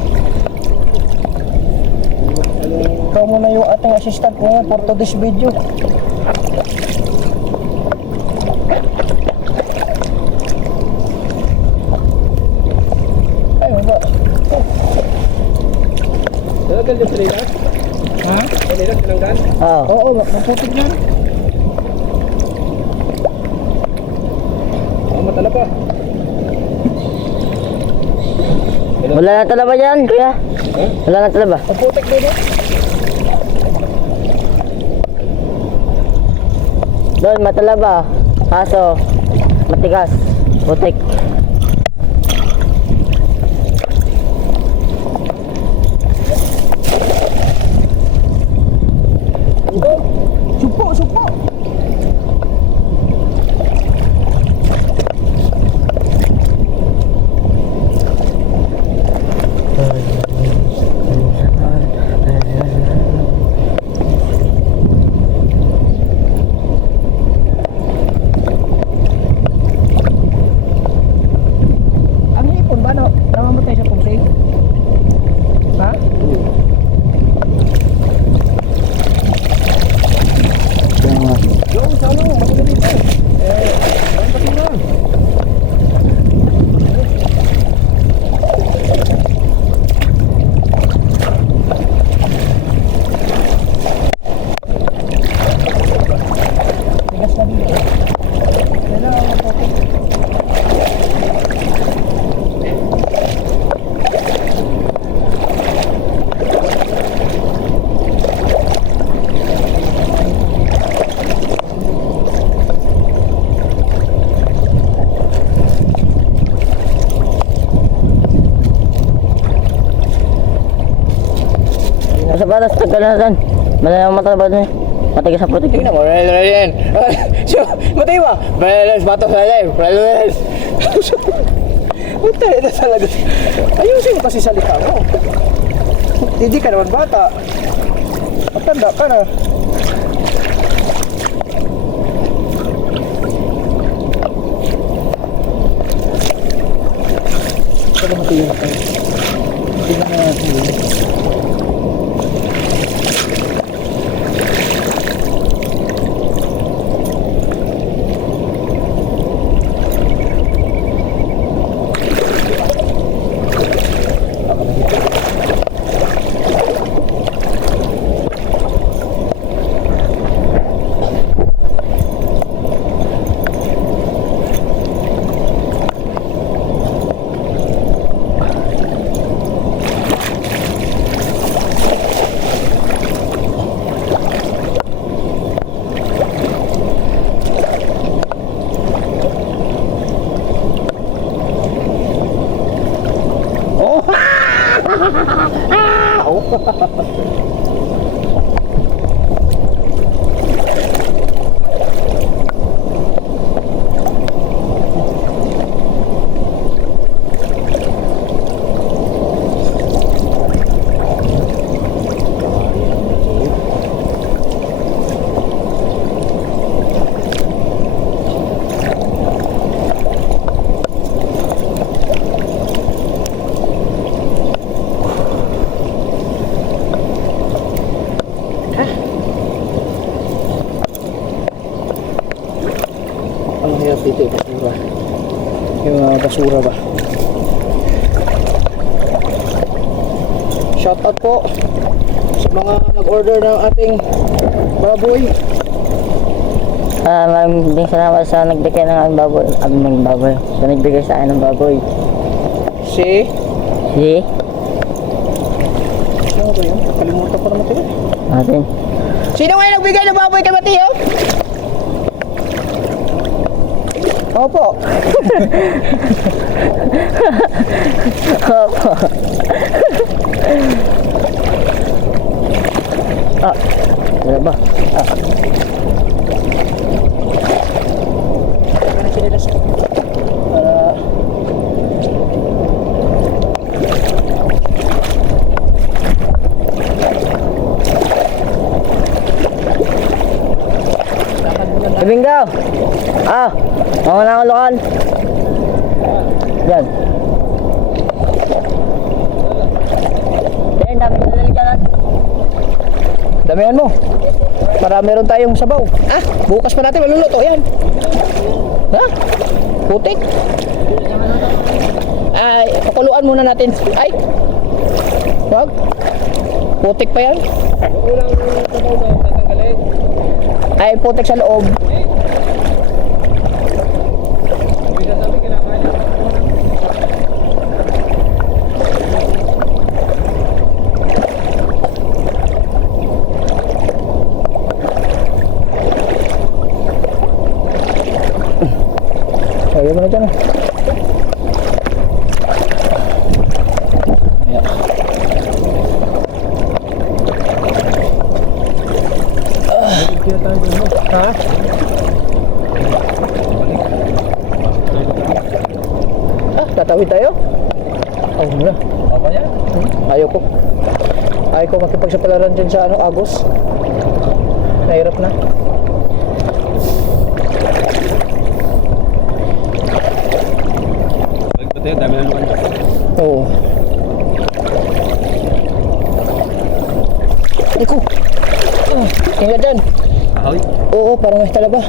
Ikaw muna yung ating assistant ngayon for today's video. Ay, wala. Talagal yung salinas? Ha? Salinas, tinanggal? Oo. Oo, maputik yan. Matala pa. Wala na talaba dyan, kuya. Wala na talaba. Maputik din eh. Doon, matalaba. Kaso, matigas. Putik. Supo, supo. Ang hipon ba, no? Namamatay sa pumsi? Ha? Yung sa ano, maganda dito. Ang basura. Tigas na dito. Yan na, maputik. Sa patas, tagal na doon. Malayang matalaba doon. Matigas sa putik. Tingnan mo, rel yan. So, matay ba? Beles, bato sa live. Beles. Matay na talaga. Ayusin mo kasi salita mo. Hindi ka naman bata. Matanda ka na. Ito na matay yun. Hindi na natin. Ang hirap dito yung basura. Yung basura ba? Shoutout po sa mga nag-order ng ating baboy. Maraming salamat sa nagbigay ng aming baboy. Aming baboy. Sa nagbigay sa akin ng baboy. Si? Si? Ano ba yun? Kalimutan ko naman ito. Natin. Sino ngayon nagbigay ng baboy kay Mateo? Opo. Opo. Wala ba? Ano sinilas ko? Ibinggaw! Mga na ang lokal. Yan. Yan, dami na lalagyan. Damihan mo. Para meron tayong sabaw. Ah, bukas pa natin maluluto yan. Ha? Putik. Ay, pakuluan muna natin. Ay. Wag. Putik pa yan. Ulang sabaw na tatanggalin. Ay, putik sa loob. Sabi kinakain. Ayaw mo na dyan. Ayan. Ha? Ah, tatawid tayo? Oh, muna. Apa yan? Ayaw ko. Ayaw ko makipagsapalaran dyan sa Agos. Nahirap na. Balik ba tayo? Dami na lukan dyan. Oo. Iko. Oh, ingat dyan. Ahoy. Oo, parang may talaba.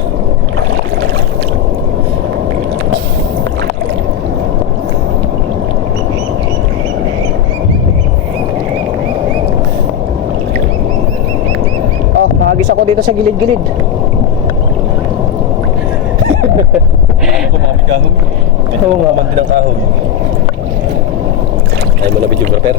Oh, nakagis ako dito sa gilid-gilid. Ako mga may kahoy. Oo nga. Mandi ng kahoy. Ay mo na videographer.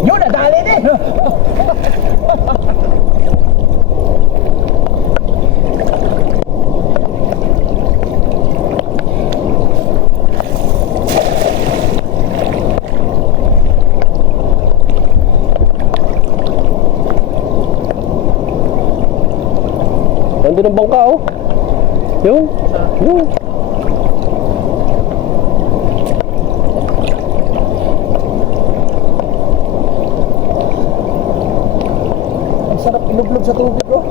Yun, nadali din! Nandun ang bangka oh. Yung. Ang sarap ilublog sa tubig, oh.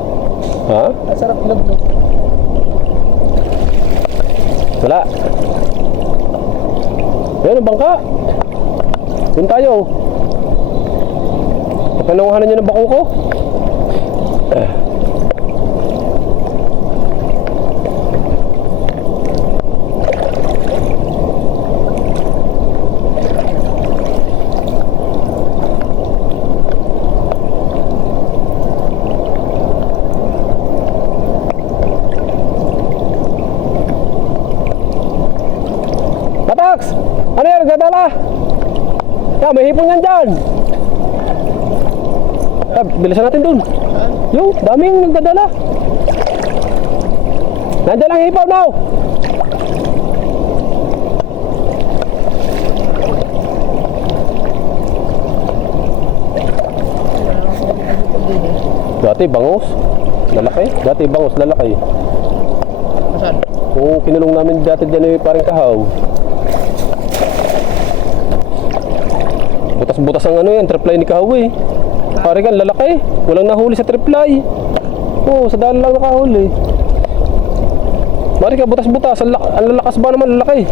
Ha? Ang sarap ilublog. Wala. Yan ang bangka. Doon tayo. Kapanawahanan niyo ng bako ko. Patax! Ano yan? Nagdadala? Yan, may hipon yan dyan. Ah, bilisan natin dun. Yo, daming nagdadala. Nandiyan lang hipaw now. Dati bangus. Lalaki. Dati bangus, lalaki. Saan? Oo, kinulong namin dati dyan eh, parang kahaw. Butas-butas ang ano yan, triply ni kahaw eh. Parang kan, lalaki. Walang nahuli sa triply. Oo, sa daan lang nakahuli. Marika, butas-butas. Ang lalakas ba naman, lalaki.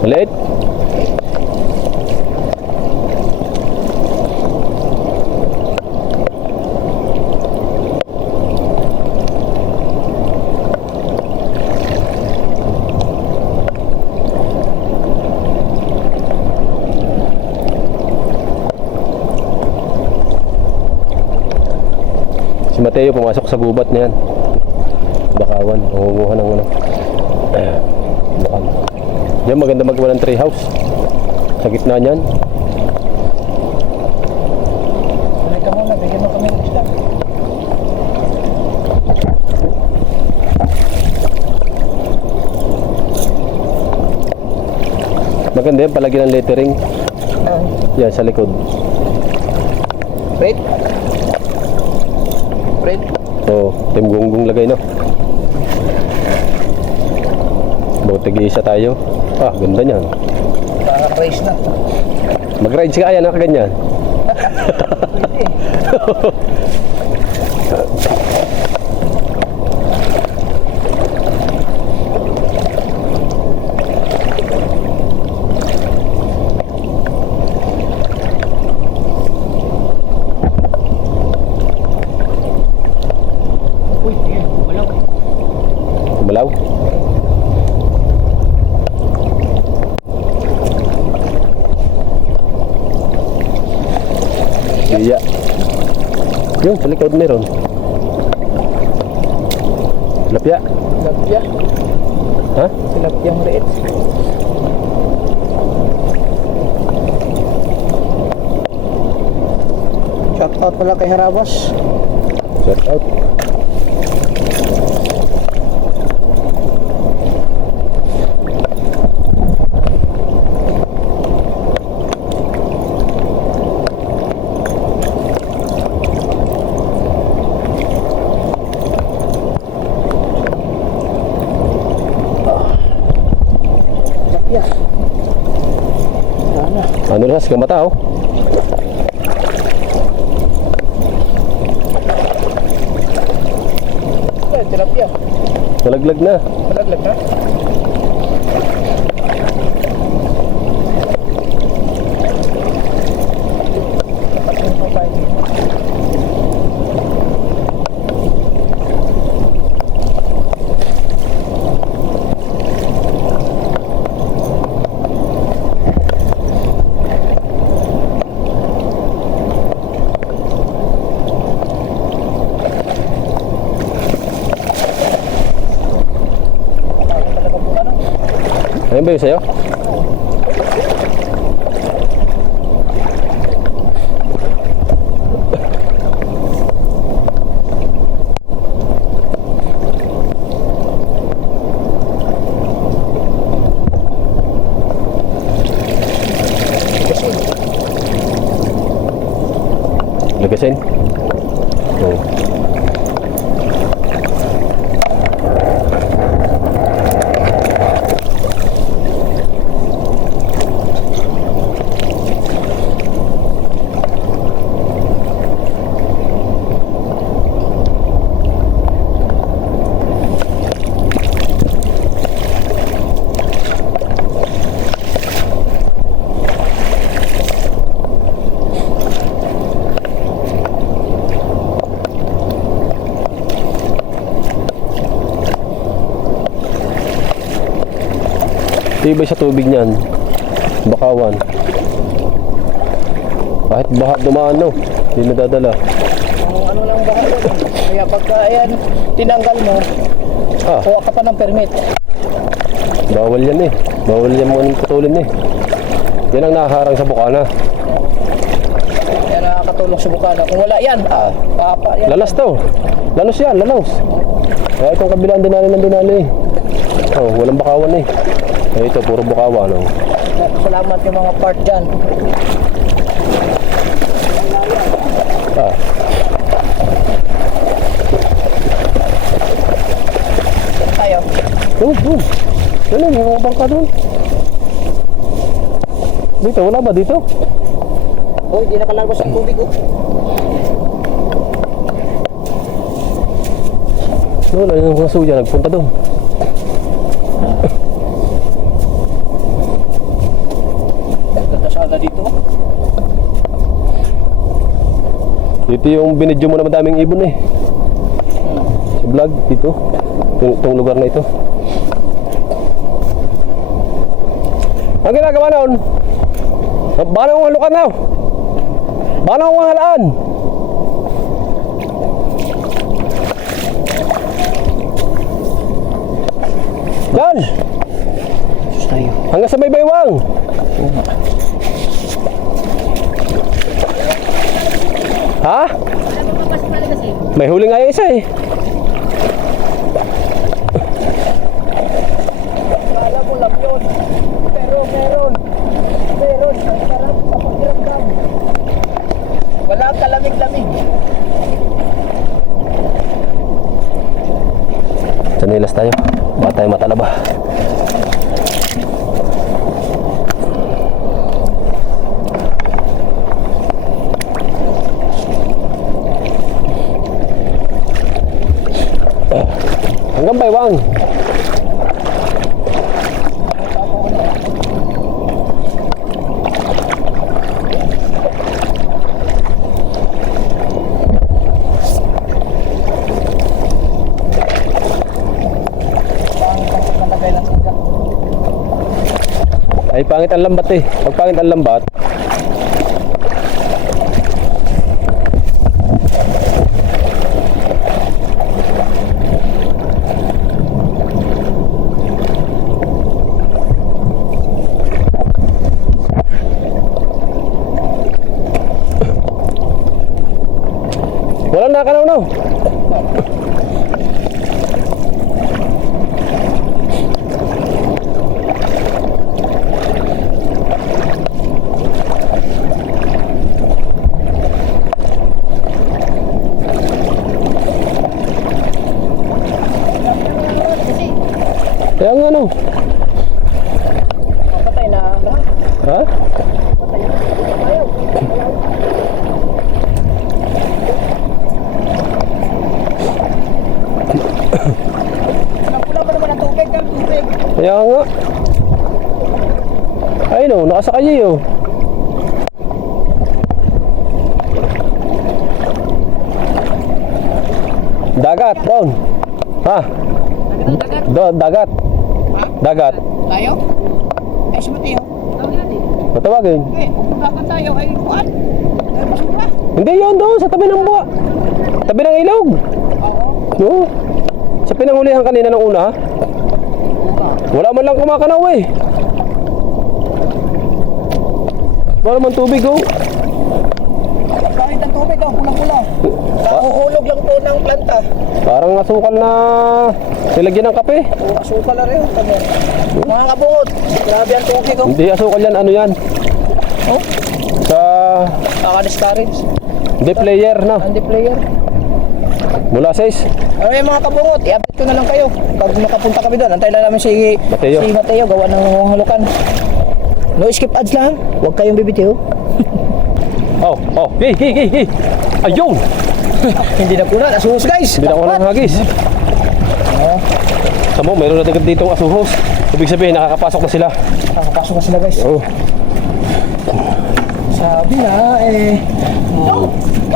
Maliit. Si Mateo pumasok sa gubat niyan. Bakawan, nangunguha ng ano. Bakal. Diyan maganda magawa ng tree house. Sa gitna niyan. Tuloy ka muna, bigyan mo kami ng isda. Maganda yan, palagyan ng lettering. Yan, sa likod. Fred? Fred? Oo, Team Gonggong lagay, no? Bago tig-isa tayo. Ah, ganda niyan. Parang race na. Mag-ride ka, ayan, nakaganyan. Uy, yan. Wala. Kumalaw. Iya. Yung sa likod meron. Lapya. Tilapia. Ha? Tilapia ang liit. Shout out pala kay Harabos. Shout out. Tilapia. Sana. Ano na sa mata, oh. Ay, tilapia. Nalaglag na. Malaglag na. Ayun ba yung sa'yo? Lagasin? Oo. Tibay sa tubig niyan. Bakawan. Kahit baha dumaan, no? Hindi nadadala. Ang ano lang ba yun? Kaya pagka ayan, tinanggal mo, Ah, kuha ka pa ng permit. bawal yan eh. Bawal yan mga putulin eh. Yan ang nakaharang sa bukana. Kaya nakakatulong sa bukana. Kung wala yan, papa yan. Lalas to. Lalos yan, lalos. Kaya itong kabilang dinali ng dinali eh. Oh, walang bakawan eh. Eh ito, puro bakawan. Oh. Salamat yung mga part dyan. Ah. Saan tayo? Doon. Yan eh, may mga bangka doon. Dito, wala ba dito? Oh, hindi nakalabas ang tubig oh. Wala yung mga suya, nagpunta doon. Ganda sana dito. Dito yung binidyo mo na madaming ibon eh. Sa vlog, dito. Itong lugar na ito. Ang ginagawa noon? Bala kong halukan na. Bala kong halaan. Yan! Sus tayo. Hanggang sa may baywang. Oo nga. Ha? May huli nga yung isa eh. Kala mo lang yun. Pero meron. Hanggang baywang. Ay, pangit ang lambat eh. Pag pangit ang lambat, walang nakanaw no. Kaya nga no. Patay na lahat. Ha? Ayaw. Napula ba naman ang tubig? Ang tubig. Kaya nga. Ay no, nakasakay oh. Dagat, doon. Ha? Dagat. Dagat. Ha? Dagat. Tayo? Ay, sumatiyo. Patawagin. Okay, pupuntakan tayo. Ay, kuan. Ay, basura. Hindi yun doon, sa tabi ng buwa. Tabi ng ilog. Oo. No. Sa pinangulihan kanina ng una. Wala man lang kumakanaw eh. Wala man tubig oh. Kahit ang tubig, ang pula-pula. Nahuhulog lang po ng planta. Parang asukal na nilagyan ng kape. O, asukal na rin. Mga kabungot. Grabe ang tubig ko. Hindi asukal yan, ano yan? Oh? Sa Naka-discourage. hindi player na. Andy player. Mula 6. Ay, mga kabungot, i-update ko na lang kayo. Pag nakapunta kami doon, antay na namin si Mateo. Si Mateo, gawa ng halukan. No skip ads lang. Huwag kayong bibitiw. Oh, hey. Ayun! Hindi na kuna, nasuhos guys. Hindi na ako ng hagis. Samo, mayroon na agad dito ang asuhos. Ibig sabihin, nakakapasok na sila. Nakakapasok na sila guys. Oh. Sabi na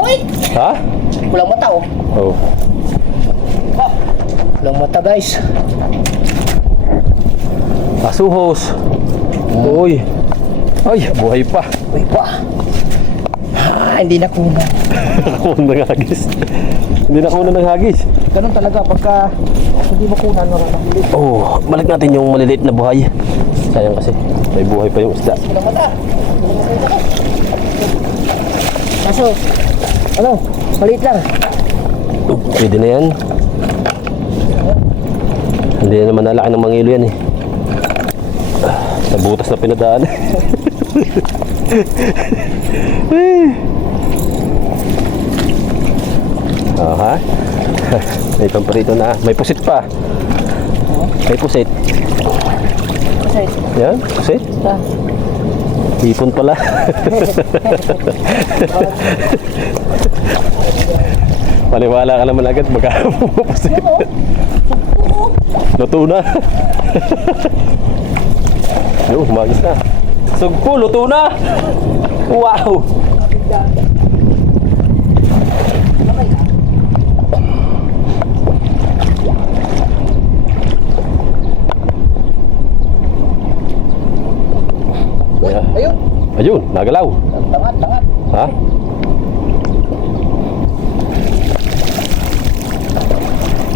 Uy! Ha? Pulang mata oh. Oh. Pulang mata guys. Asuhos. Uy. Ay, buhay pa. Uy pa. Hindi na kuna. Nakakuna ng hagis. Hindi nakuna ng hagis. Ganun talaga pagka hindi mo kuna no nahuli. Oh, balik natin yung maliliit na buhay. Sayang kasi, may buhay pa yung isda. Pulang mata. Kaso, ano? Maliit lang. Oh, pwede na yan. Hindi na naman nalaki ng mangilo yan eh. Sa butas na pinadaan. Aha. May pamparito na. May pusit pa. May pusit. Kasi, Yan, pusit. sa Ipon pala. Paniwala ka naman agad magkakapusit. Luto na. Yo, humagis na. Sugpo, luto na. Wow. ayun. Ayun, nagalaw. Tangat. Ha?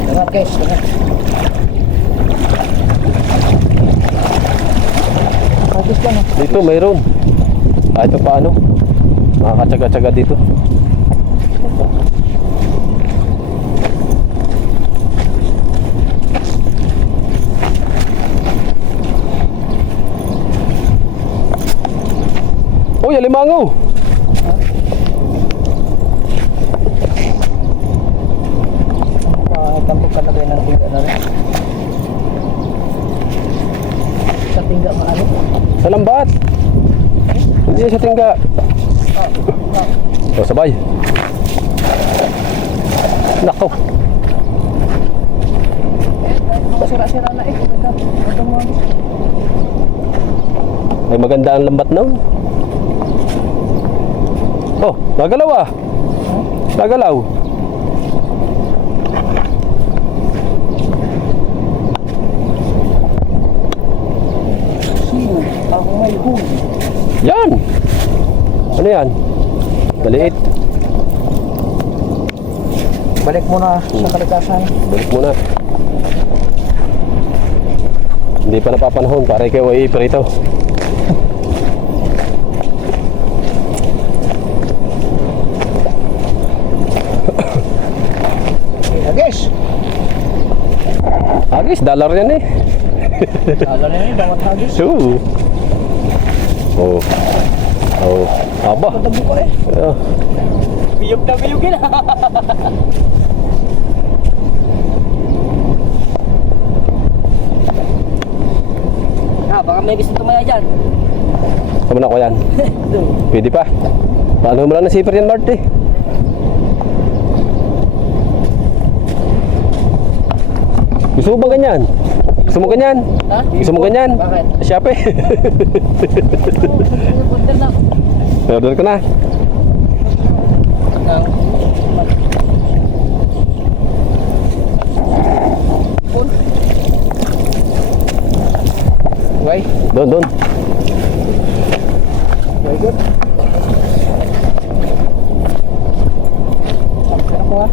Tangat guys, tangat. Kapis lang. Dito mayroon. Kahit pa paano. Makakatsaga-tsaga dito. Uy, alimango! Tampok ka lagay ng tiga na rin. tingga maano. Sa lambat. Hindi sa tingga. O, sabay. Nako. Masira-sira na eh. Ito mo. Ay maganda ang lambat nun. Oh, nagalaw ah. Nagalaw. Sino? Ako may huli. Yan. Ano yan? Maliit. Balik mo na sa kalikasan. Balik muna. Hindi pa napapanahon. Pare kayo ay iprito. Agis. Agis, dollar yan eh. Alam na yun, bawat agis. Oo. Oh. Oh. Aba. Patabi ko eh. Ah. Biyog na biyogin. Baka may gusto tumaya dyan. Sama na ko yan. Pwede pa. Paano mo lang na zipper yan, Mart eh. Gusto mo ba ganyan? Gusto mo ganyan? Ha? Gusto mo ganyan? Bakit? Siyape. Punta na. Order ko na. Okay. Doon. Very good. Sampai ako ha.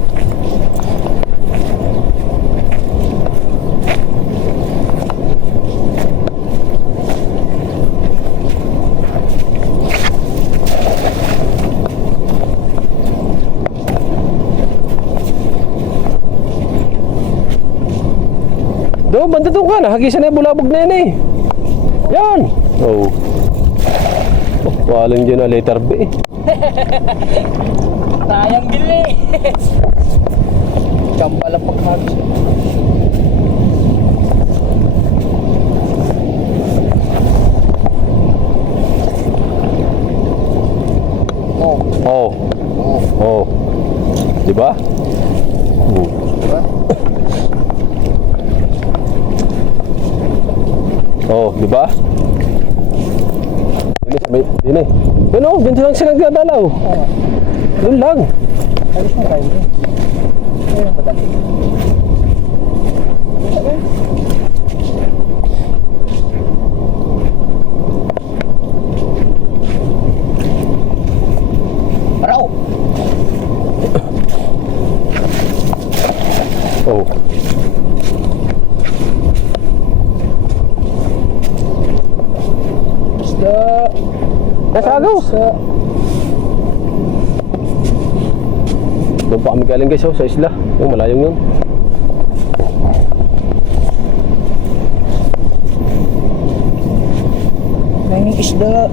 Doon, banda doon ka. Nahagisan na yung bulabog na yan eh. Yan. Oh. Oh, walang dyan na letter B. Sayang gili. Kambal ang paghagis. Oh. Oh. Oh. Diba? Oh. Diba? Oh, diba? Dini. Yun oh, dyan lang sila nagdadalaw. Doon lang. Ayos mo tayo dito. Ayun ba dati? Paraw! Oh. Isda! Nasa agaw. Doon pa kami galing guys, oh, sa isla. Yung malayong yun. Nanging isda.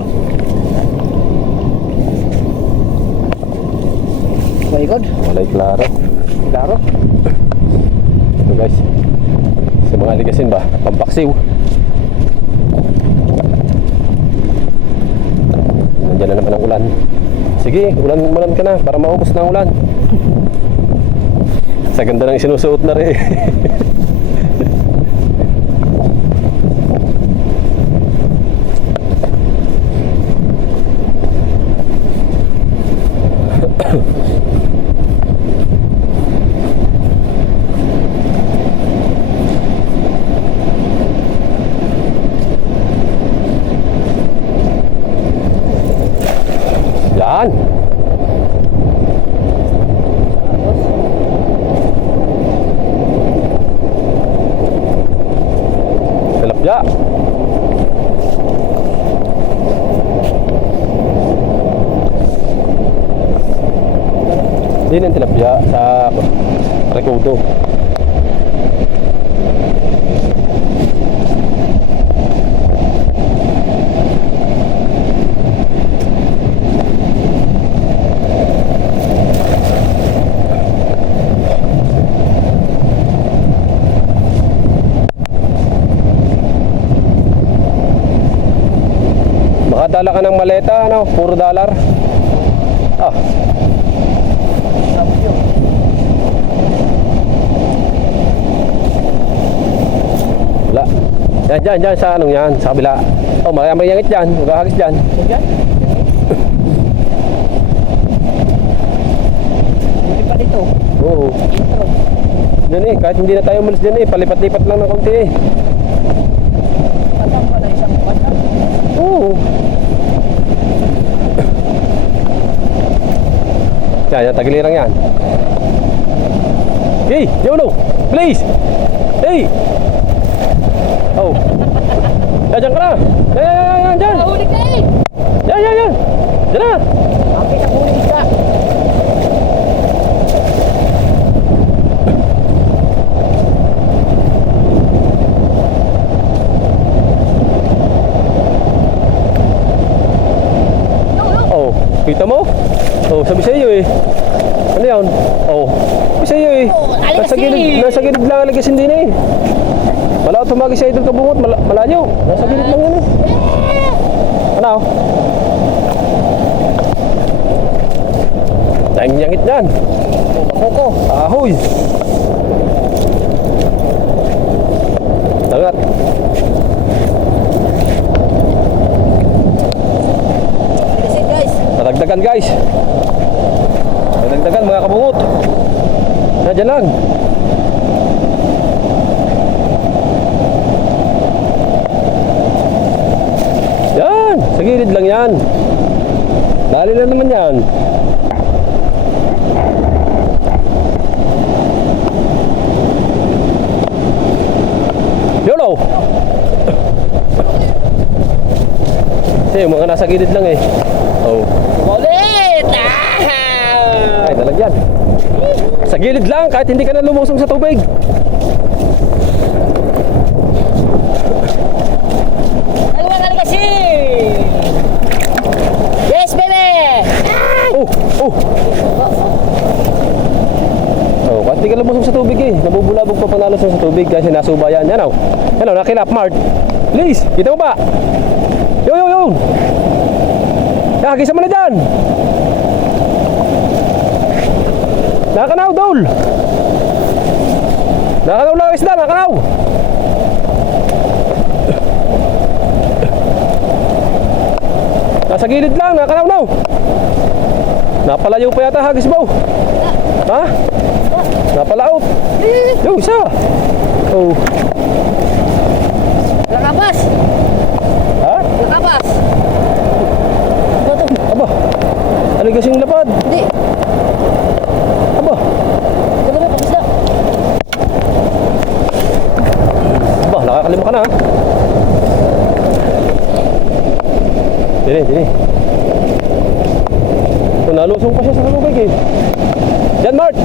Very good. Malay klaro. Klaro. Ito guys. Sa mga ligasin ba? Pampaksiw. Nandiyan na naman ang ulan. Sige, ulan ka na para maubos na ang ulan. Sa ganda ng sinusuot na rin. Yan. Tilapia. Din ang tilapia sa Recodo. Magdadala ka ng maleta, ano? Puro dollar. Ah. Wala. Dyan, sa anong yan, sa kabila. Oh, may yangit dyan, maghahagis dyan. Buti pa dito. Oo. Dyan eh, kahit hindi na tayo umalis dyan eh, palipat-lipat lang ng konti eh. Patang pala isang patang. Oo. Yan, tagilirang yan. Hey, Yolo, please. Hey. Oh. Diyan ka na. Yan, dyan. Nahuli ka eh. Yan. Dyan na. Akin ang huling isda. Oh, kita mo? Oh, sabi sa iyo eh. Ano yan? Oh, sabi sa iyo eh. Nasa gilid lang aligasin din eh. Wala tumagi sa idol kabungot, malayo. Nasa gilid lang yan eh. Ano? Dahing yangit yan. Koko. Ahoy. Tangat. Bilisin guys. Nadagdagan guys. Nadagdagan mga kabungot. Nadyan lang. Yan. Sa gilid lang yan. Dali na naman yan. Yolo. Kasi yung mga nasa gilid lang eh. Oh. Ulit! Ay, talagyan. Sa gilid lang, kahit hindi ka na lumusong sa tubig. Nagawa ka kasi. Yes, baby. Oh. Oh, kahit hindi ka lumusong sa tubig eh. Nabubulabog pa panalusong sa tubig kasi nasubayan. Yan o. Yan o, nakilap, Mart. Please, kita mo ba? Yo. Nakagisa mo na dyan. Nakakanaw, Dol. Nakakanaw lang isda, nakakanaw. Nasa gilid lang, nakakanaw now. Napalayo pa yata hagis mo. Ha? Napalaot. Yo, isa. Oh. Lakabas. Ha? Lakabas. Aba. Aligas yung lapad. Hindi. Aba. Gano'n ka isda. Aba, nakakalima ka na. Dini. Oh, nalusong pa siya sa lubig eh. Yan, Mart.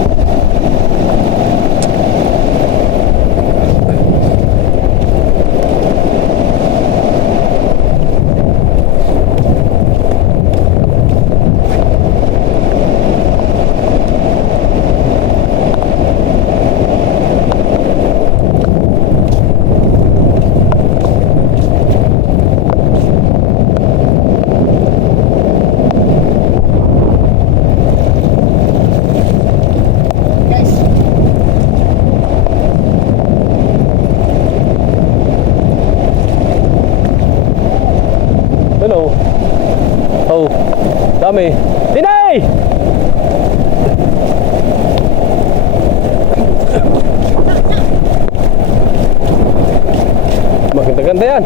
Hello. Oh, dami. Tinay! Maganda-ganda yan.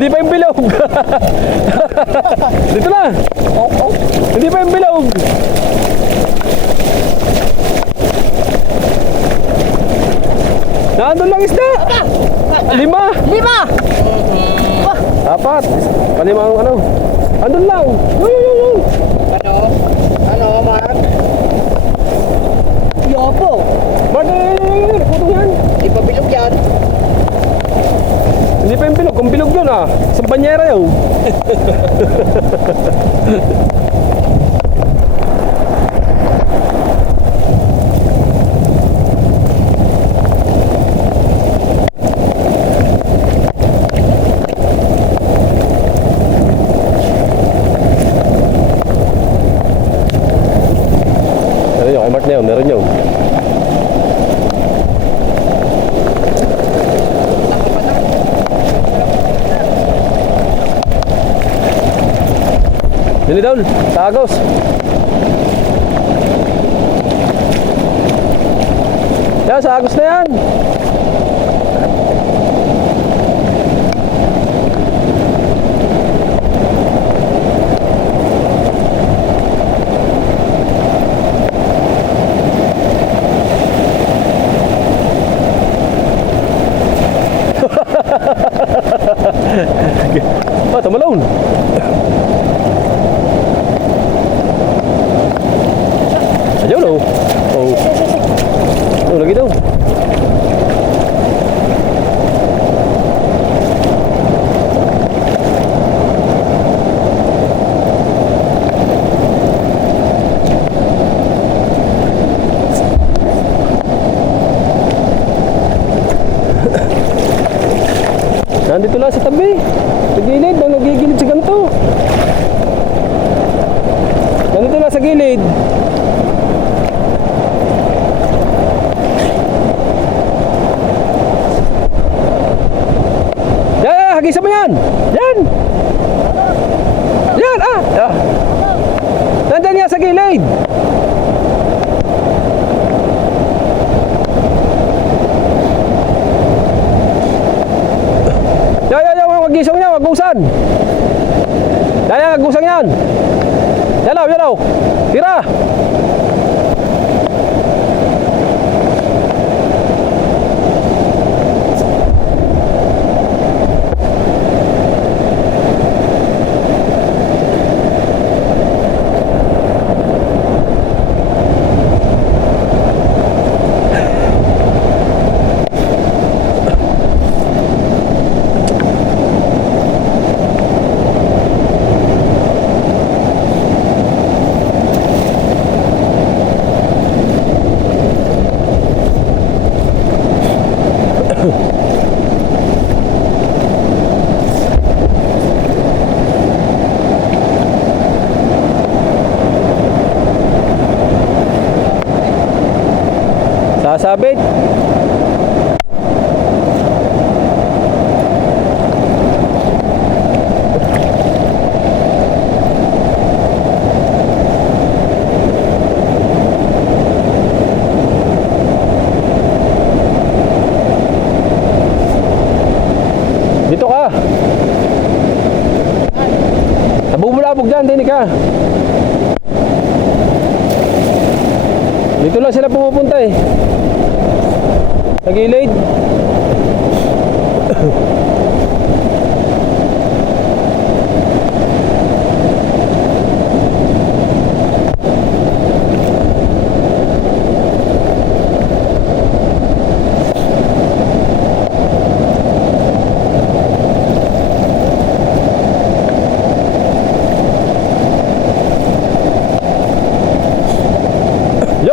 Hindi pa yung bilog. Dito na. Hindi pa yung bilog. Nandun lang isda. 5. 4. Palima ang ano. Andun lang. Yun. Ano, Mark? Yopo. Martin, putong yan. Di pa bilog yan. Hindi pa yung bilog. Kung bilog yun Isang banyera yun. Meron yun. Kay Mart na yun. Meron yun. Dili daw, Tagos. Yan, sa Agos na yan. Tumalon. Ayun lagi daw. Nandito lang sa tabi. Sa gilid, nagigilid sa ganito. Nandito lang sa gilid. Hagisan mo yan! Yan! Yan! Nandyan nga sa gilid! Hagisang niya, hagusan! Yan, hagusang yan! Yalaw! Tira! Sasabit. Dito ka. Nabubulabog dyan, dinig ka. Dito lang sila pumupunta eh. Sa gilid.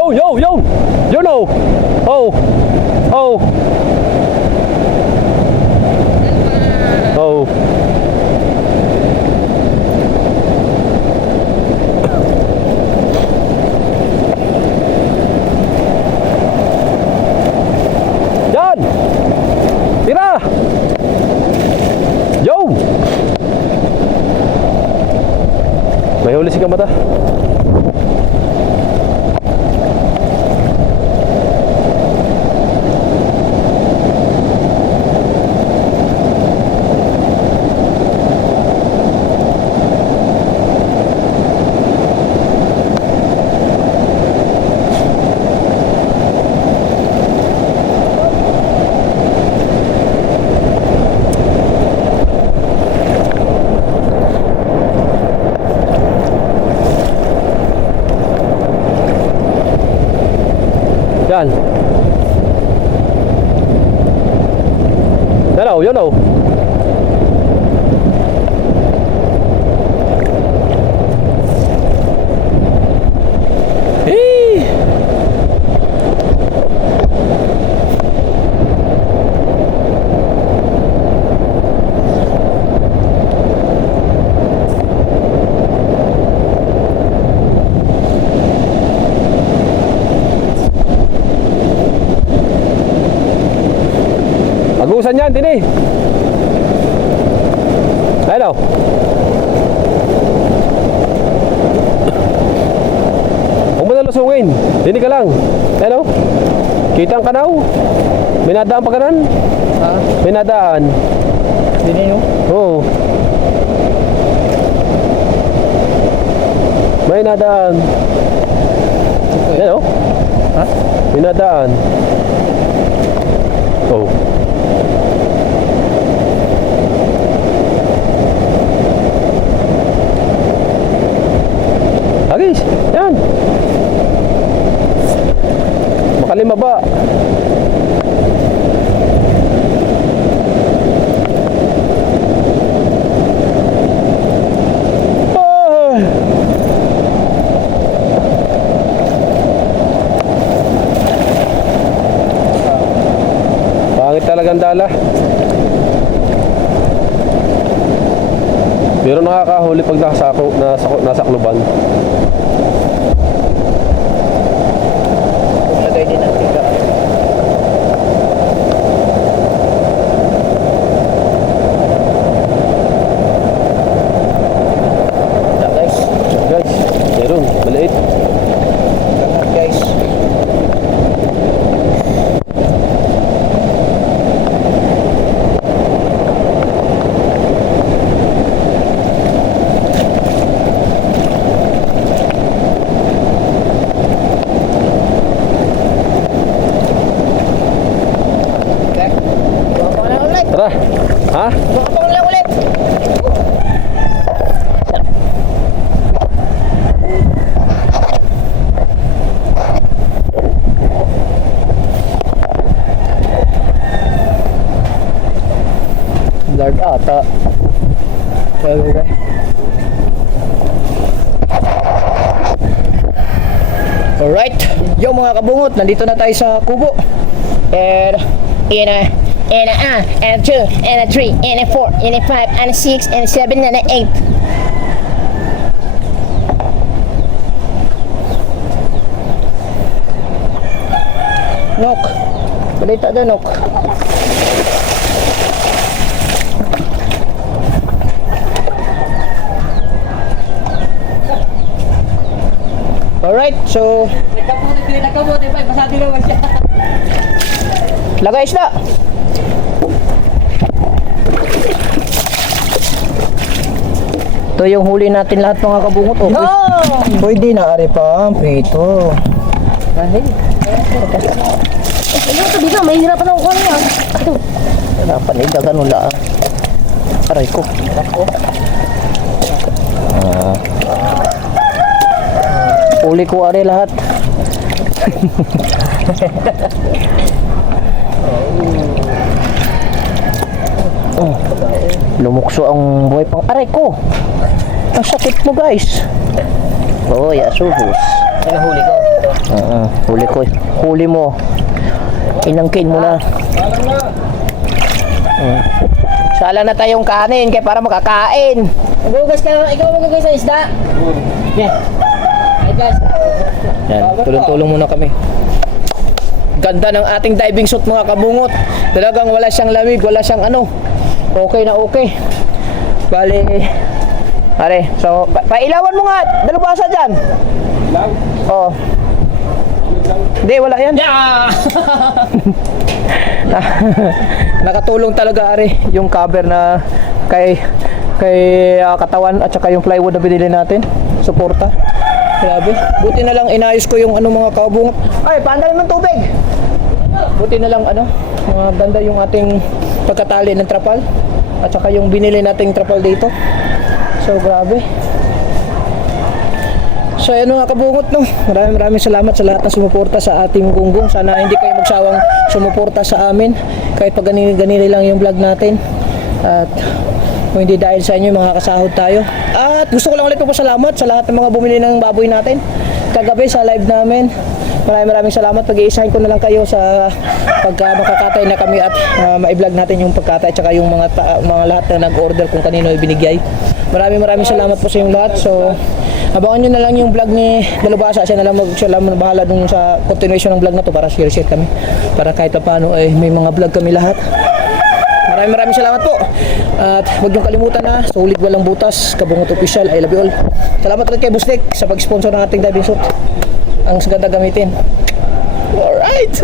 Yo! You know! Oh! Yan! Tira! Yo! May huli si Kamata. Yan. Yan o, yun o. Agusan yan, Tini. Hello. Huwag mo na lusungin. Tini ka lang. Hello. Kita ang kanaw. May nadaan pa kanan. Ha? May nadaan. Hindi nyo? Oo. May nadaan. Hello. Ha? May nadaan. Oh. Agis, yan. Makalima ba? Pangit talagang dala. Pero nakakahuli pag nasakluban. Lagay din ang tiga. Guys. Guys, meron, maliit. Guys. Tara. Ha? Baka lang ulit. Lord ata. Okay. Alright, yung mga kabungot, nandito na tayo sa kubo. And a 2, and a 3, and a 4, and a 5, and a 6, and a 7, and a 8. Nok, balita doon, Nok. Alright, so Nagkabuti pa, pasado naman siya. lagay isda. Ito yung huli natin lahat mga kabungot. Oh. Pwede na ari pa, prito. Dahil. Ano ito dito? May hirapan ako kung yan. Ito. Harapan nila, ganun lang. Aray ko. Huli ko ari lahat. Oh, lumukso ang buhay pang aray ko. Ang sakit mo guys. Oh, yasubos. Ano huli ko? Huli ko. Huli mo. Inangkin mo na. Sala na tayong kanin kaya para makakain. Magugas ka naman. Ikaw magugas sa isda. Yeah. Ay guys. Yan, tulong-tulong muna kami. Ganda ng ating diving suit mga kabungot. Talagang wala siyang lamig, wala siyang ano. Okay na okay. Bali. Are, so pailawan mo nga. Dalubasa dyan. Oo. Hindi, wala yan. Yeah! Nakatulong talaga are yung cover na kay katawan at saka yung plywood na binili natin. Suporta. Grabe. Buti na lang inayos ko yung ano mga kabungot. Ay, paandalin ng tubig. Buti na lang ano, ganda yung ating pagkatali ng trapal at saka yung binili nating trapal dito. So grabe. So ayun mga kabungot, no, maraming salamat sa lahat na sumuporta sa ating gunggong. Sana hindi kayo magsawang sumuporta sa amin kahit pag ganili lang yung vlog natin. At kung hindi dahil sa inyo, mga kasahod tayo. At gusto ko lang ulit pasalamat sa lahat ng mga bumili ng baboy natin kagabi sa live namin. Maraming salamat. Pag-iisahin ko na lang kayo sa pagka makakatay na kami at ma-vlog natin yung pagkatay tsaka yung mga lahat na nag-order kung kanino ibinigay. Maraming salamat po sa inyong lahat. So abangan nyo na lang yung vlog ni Dalubhasa. Siya na lang bahala dun sa continuation ng vlog na to para share kami. Para kahit pa paano ay may mga vlog kami lahat. Maraming salamat po. At huwag niyong kalimutan na solid walang butas, Kabungot Official. I love you all. Salamat ulit kay Bustek sa pag-sponsor ng ating diving suit. Ang ganda gamitin. Alright.